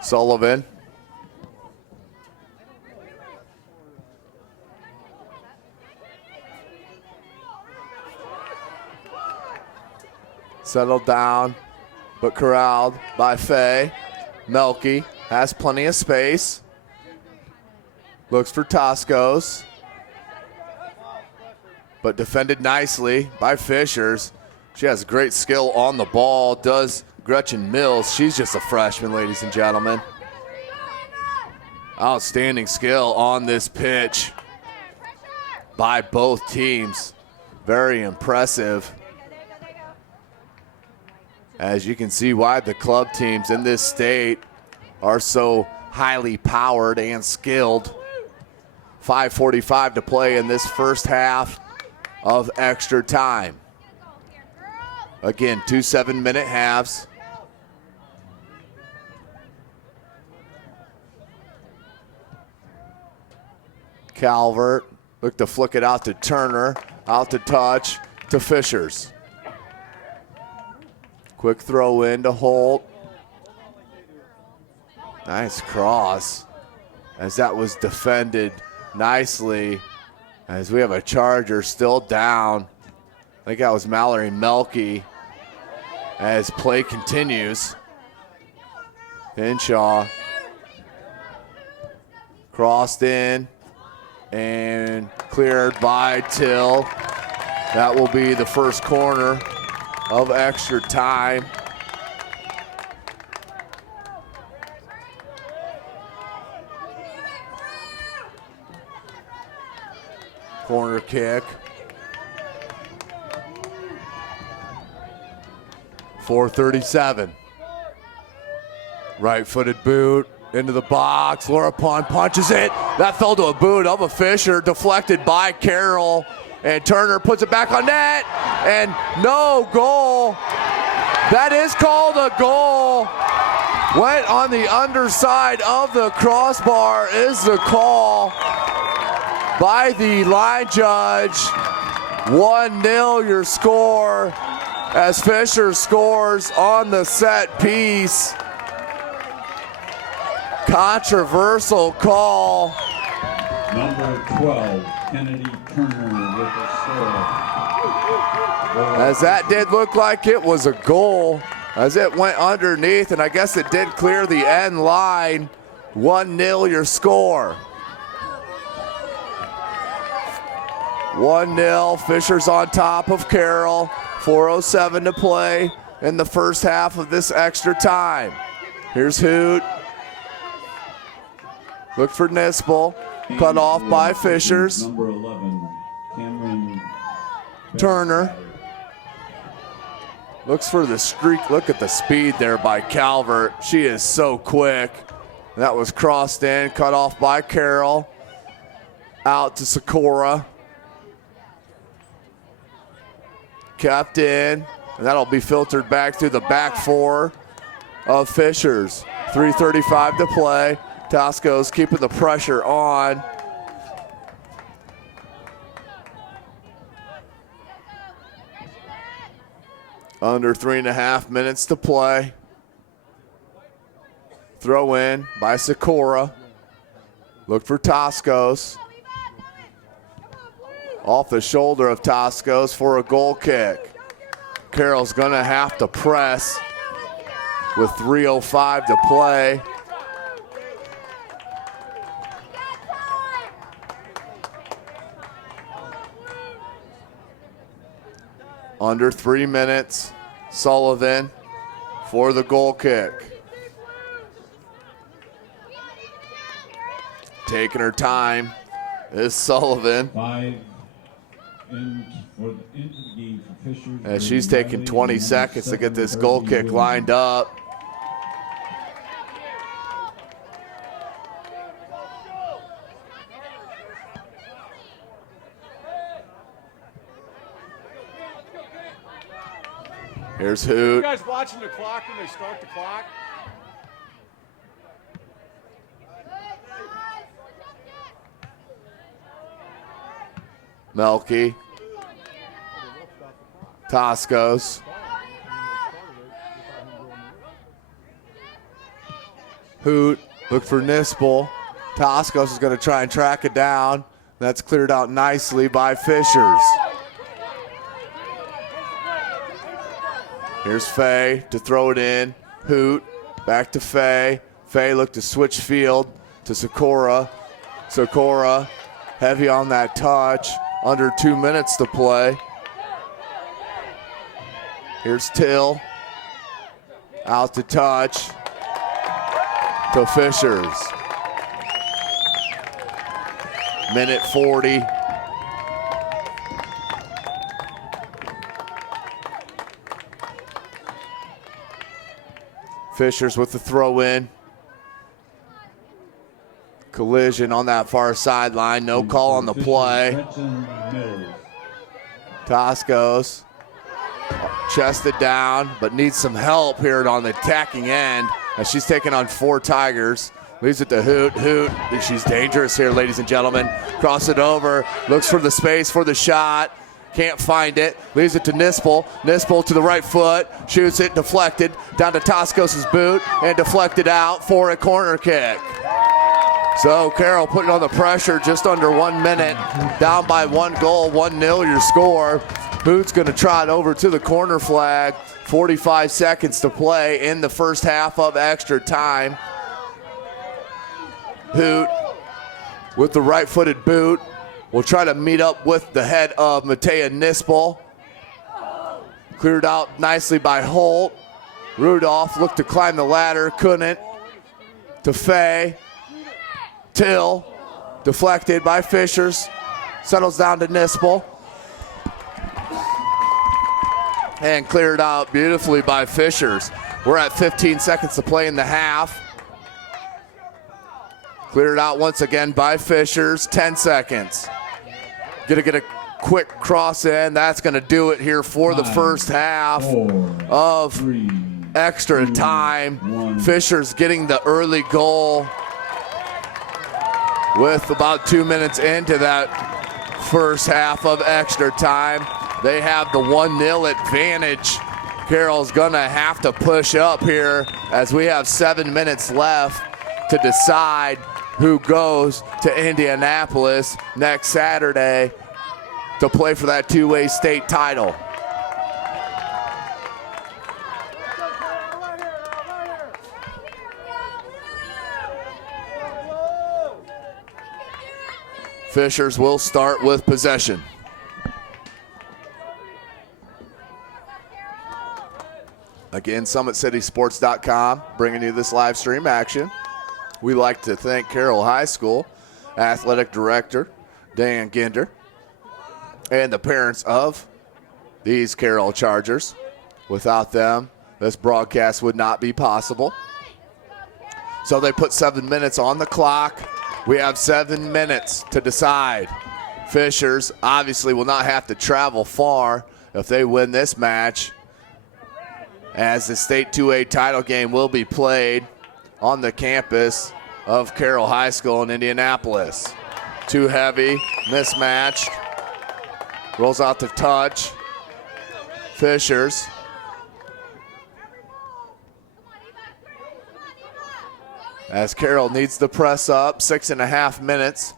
Sullivan. Settled down, but corralled by Fay. Melky has plenty of space. Looks for Toscos, but defended nicely by Fishers. She has great skill on the ball, does Gretchen Mills. She's just a freshman, ladies and gentlemen. Outstanding skill on this pitch by both teams. Very impressive. As you can see why the club teams in this state are so highly powered and skilled. 5:45 to play in this first half of extra time. Again, 2 7-minute halves. Calvert looked to flick it out to Turner, out to touch. to Fishers. Quick throw in to Holt. Nice cross as that was defended nicely as we have a Charger still down. I think that was Mallory Melky as play continues. Henshaw crossed in and cleared by Till. That will be the first corner of extra time. Corner kick. 4:37. Right-footed boot into the box. Laura Pond punches it. That fell to a boot of a Fisher, deflected by Carroll. And Turner puts it back on net. And no goal. That is called a goal. Went on the underside of the crossbar is the call by the line judge. 1-0 your score as Fisher scores on the set piece. Controversial call. Number 12, Kennedy Turner with a serve. As that did look like it was a goal as it went underneath, and I guess it did clear the end line. 1-0 your score. 1-0, Fisher's on top of Carroll. 4:07 to play in the first half of this extra time. Here's Hoot. Look for Nispel. Cut off by Fishers. Number 11, Cameron Turner. Looks for the streak. Look at the speed there by Calvert. She is so quick. That was crossed in, cut off by Carroll. Out to Sikora. Kept in, and that'll be filtered back through the back four of Fishers. 3:35 to play. Tosco's keeping the pressure on. Under 3.5 minutes to play. Throw in by Sikora. Look for Toscos. Off the shoulder of Toscos for a goal kick. Carroll's gonna have to press with 3:05 to play. Under 3 minutes, Sullivan for the goal kick. Taking her time is Sullivan. 5 into the game for Fisher. As she's taking 20 seconds to get this goal kick lined up. Here's Hoot. You guys watching the clock when they start the clock? Melky. Toscos. Hoot. Look for Nispel. Toscos is going to try and track it down. That's cleared out nicely by Fishers. Here's Fay to throw it in. Hoot. Back to Fay. Fay looked to switch field to Sikora. Sikora heavy on that touch. Under 2 minutes to play. Here's Till. Out to touch. To Fishers. Minute 40. Fishers with the throw in. Collision on that far sideline. No call on the play. Toscos chested down, but needs some help here on the attacking end as she's taking on 4 Tigers. Leaves it to Hoot. Hoot, she's dangerous here, ladies and gentlemen. Cross it over, looks for the space for the shot. Can't find it. Leaves it to Nispel. Nispel to the right foot. Shoots it. Deflected. Down to Toscos' boot. And deflected out for a corner kick. So Carroll putting on the pressure just under 1 minute. Down by 1 goal. 1-0 your score. Boot's going to trot over to the corner flag. 45 seconds to play in the first half of extra time. Hoot with the right-footed boot will try to meet up with the head of Matea Nispel. Cleared out nicely by Holt. Rudolph looked to climb the ladder, couldn't. To Fay. Till, deflected by Fishers. Settles down to Nispel. And cleared out beautifully by Fishers. We're at 15 seconds to play in the half. Cleared out once again by Fishers. 10 seconds. Gonna get a quick cross in. That's gonna do it here for the first half of extra time. Fishers getting the early goal with about 2 minutes into that first half of extra time. They have the 1-0 advantage. Carroll's gonna have to push up here as we have 7 minutes left to decide who goes to Indianapolis next Saturday to play for that 2A state title. Fishers will start with possession. Again, SummitCitySports.com bringing you this live stream action. We'd like to thank Carroll High School Athletic Director Dan Ginder and the parents of these Carroll Chargers. Without them, this broadcast would not be possible. So they put 7 minutes on the clock. We have 7 minutes to decide. Fishers obviously will not have to travel far if they win this match, as the state 2A title game will be played on the campus of Carroll High School in Indianapolis. Too heavy, mismatched. Rolls out the touch. Fishers. As Carroll needs to press up, 6.5 minutes.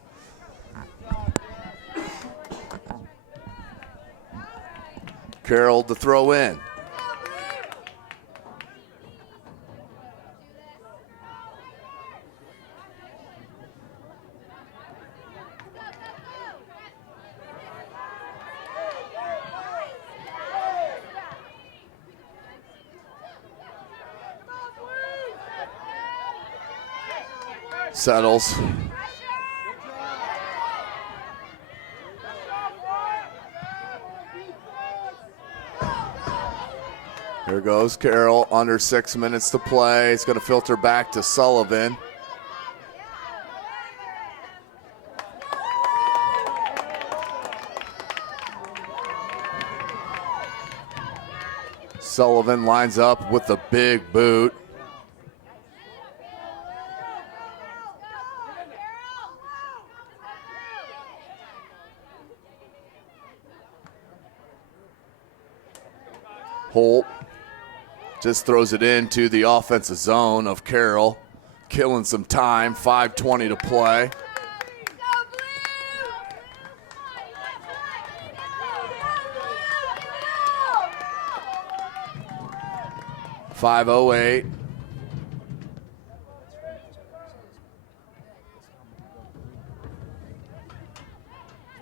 Carroll to throw in. Settles. Here goes Carroll, under 6 minutes to play. It's going to filter back to Sullivan. Sullivan lines up with the big boot. Holt just throws it into the offensive zone of Carroll, killing some time. 5:20 to play. .508.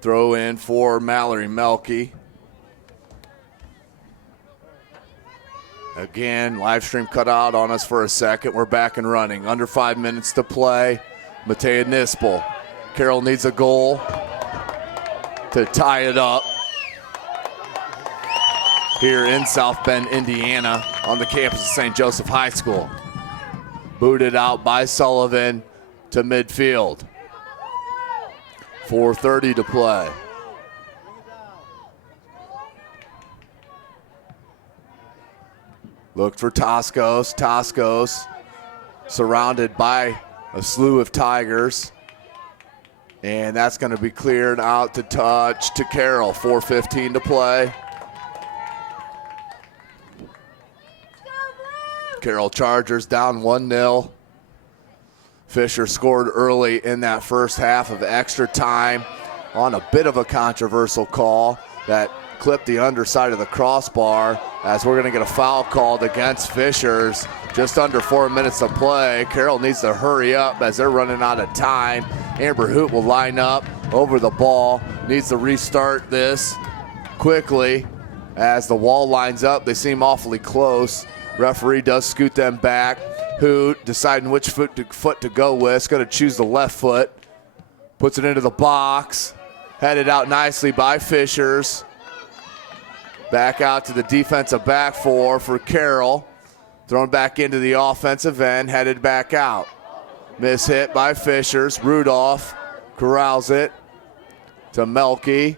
Throw in for Mallory Melky. Again, live stream cut out on us for a second. We're back and running. Under 5 minutes to play. Matea Nispel. Carroll needs a goal to tie it up here in South Bend, Indiana, on the campus of St. Joseph High School. Booted out by Sullivan to midfield. 4:30 to play. Looked for Toscos. Toscos surrounded by a slew of Tigers And that's going to be cleared out to touch to Carroll. 4:15 to play. Carroll Chargers down 1-0. Fisher scored early in that first half of extra time on a bit of a controversial call that clipped the underside of the crossbar, as we're going to get a foul called against Fishers. Just under 4 minutes to play. Carroll needs to hurry up as they're running out of time. Amber Hoot will line up over the ball. Needs to restart this quickly as the wall lines up. They seem awfully close. Referee does scoot them back. Hoot deciding which foot to go with. Is going to choose the left foot. Puts it into the box. Headed out nicely by Fishers. Back out to the defensive back for Carroll. Thrown back into the offensive end, headed back out. Miss hit by Fishers. Rudolph corrals it to Melke.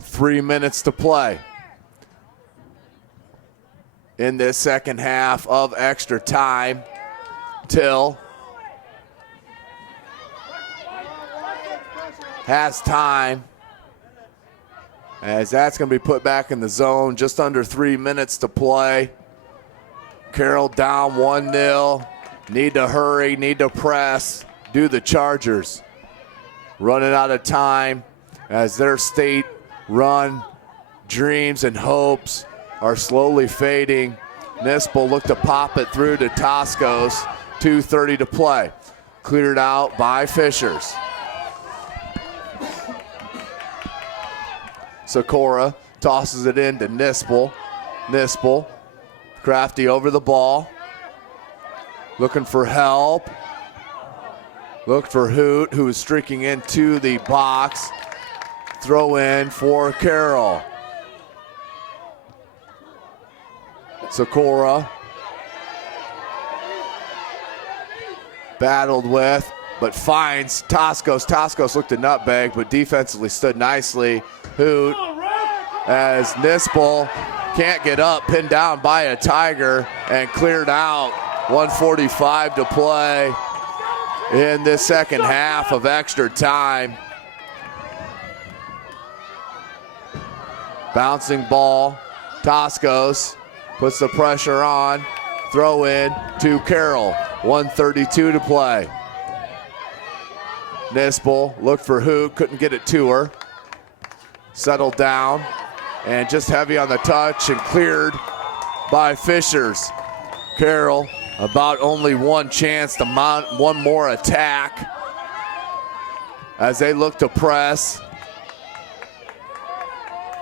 Three minutes to play in this second half of extra time. Till has time, as that's going to be put back in the zone. Just under 3 minutes to play. Carroll down 1-0. Need to hurry, need to press. Do the Chargers. Running out of time as their state run dreams and hopes are slowly fading. Nispel looked to pop it through to Toscos. 2:30 to play. Cleared out by Fishers. Sikora tosses it in to Nispel. Nispel, crafty over the ball. Looking for help. Looked for Hoot, who is streaking into the box. Throw in for Carroll. Sikora battled with, but finds Toscos. Toscos looked at nutbag, but defensively stood nicely. Hoot, as Nispel can't get up, pinned down by a Tiger and cleared out. 1:45 to play in this second half of extra time. Bouncing ball. Toscos puts the pressure on. Throw in to Carroll. 1:32 to play. Nispel looked for Hoot, couldn't get it to her. Settled down and just heavy on the touch and cleared by Fishers. Carroll about only one chance to mount one more attack as they look to press.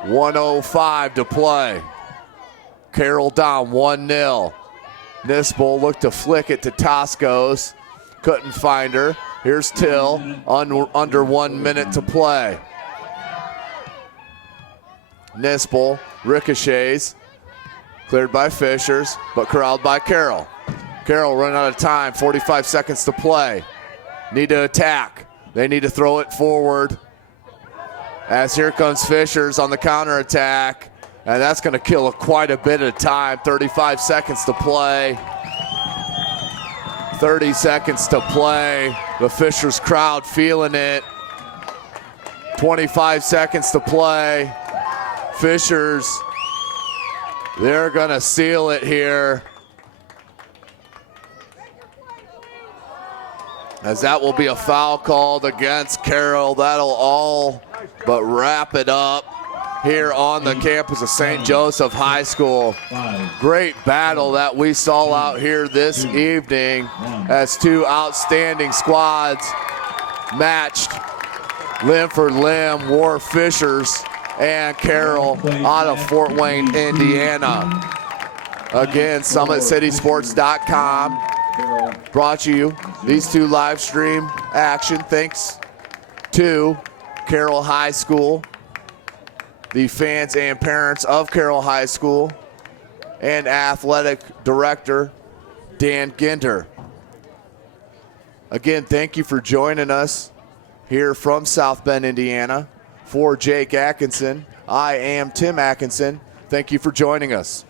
1:05 to play. Carroll down 1-0. Nispel looked to flick it to Toscos. Couldn't find her. Here's Till, under 1 minute to play. Nispel ricochets. Cleared by Fishers, but corralled by Carroll. Carroll running out of time, 45 seconds to play. Need to attack. They need to throw it forward. As here comes Fishers on the counterattack. And that's going to kill quite a bit of time. 35 seconds to play. 30 seconds to play. The Fishers crowd feeling it. 25 seconds to play. Fishers, they're going to seal it here, as that will be a foul called against Carroll. That'll all but wrap it up here on the campus of St. Joseph High School. Great battle that we saw out here this evening as two outstanding squads matched limb for limb. War Fishers and Carroll out of Fort Wayne, Indiana. Again, SummitCitySports.com brought you these two live stream action thanks to Carroll High School, the fans and parents of Carroll High School, and athletic director Dan Ginter. Again, thank you for joining us here from South Bend, Indiana. For Jake Atkinson, I am Tim Atkinson. Thank you for joining us.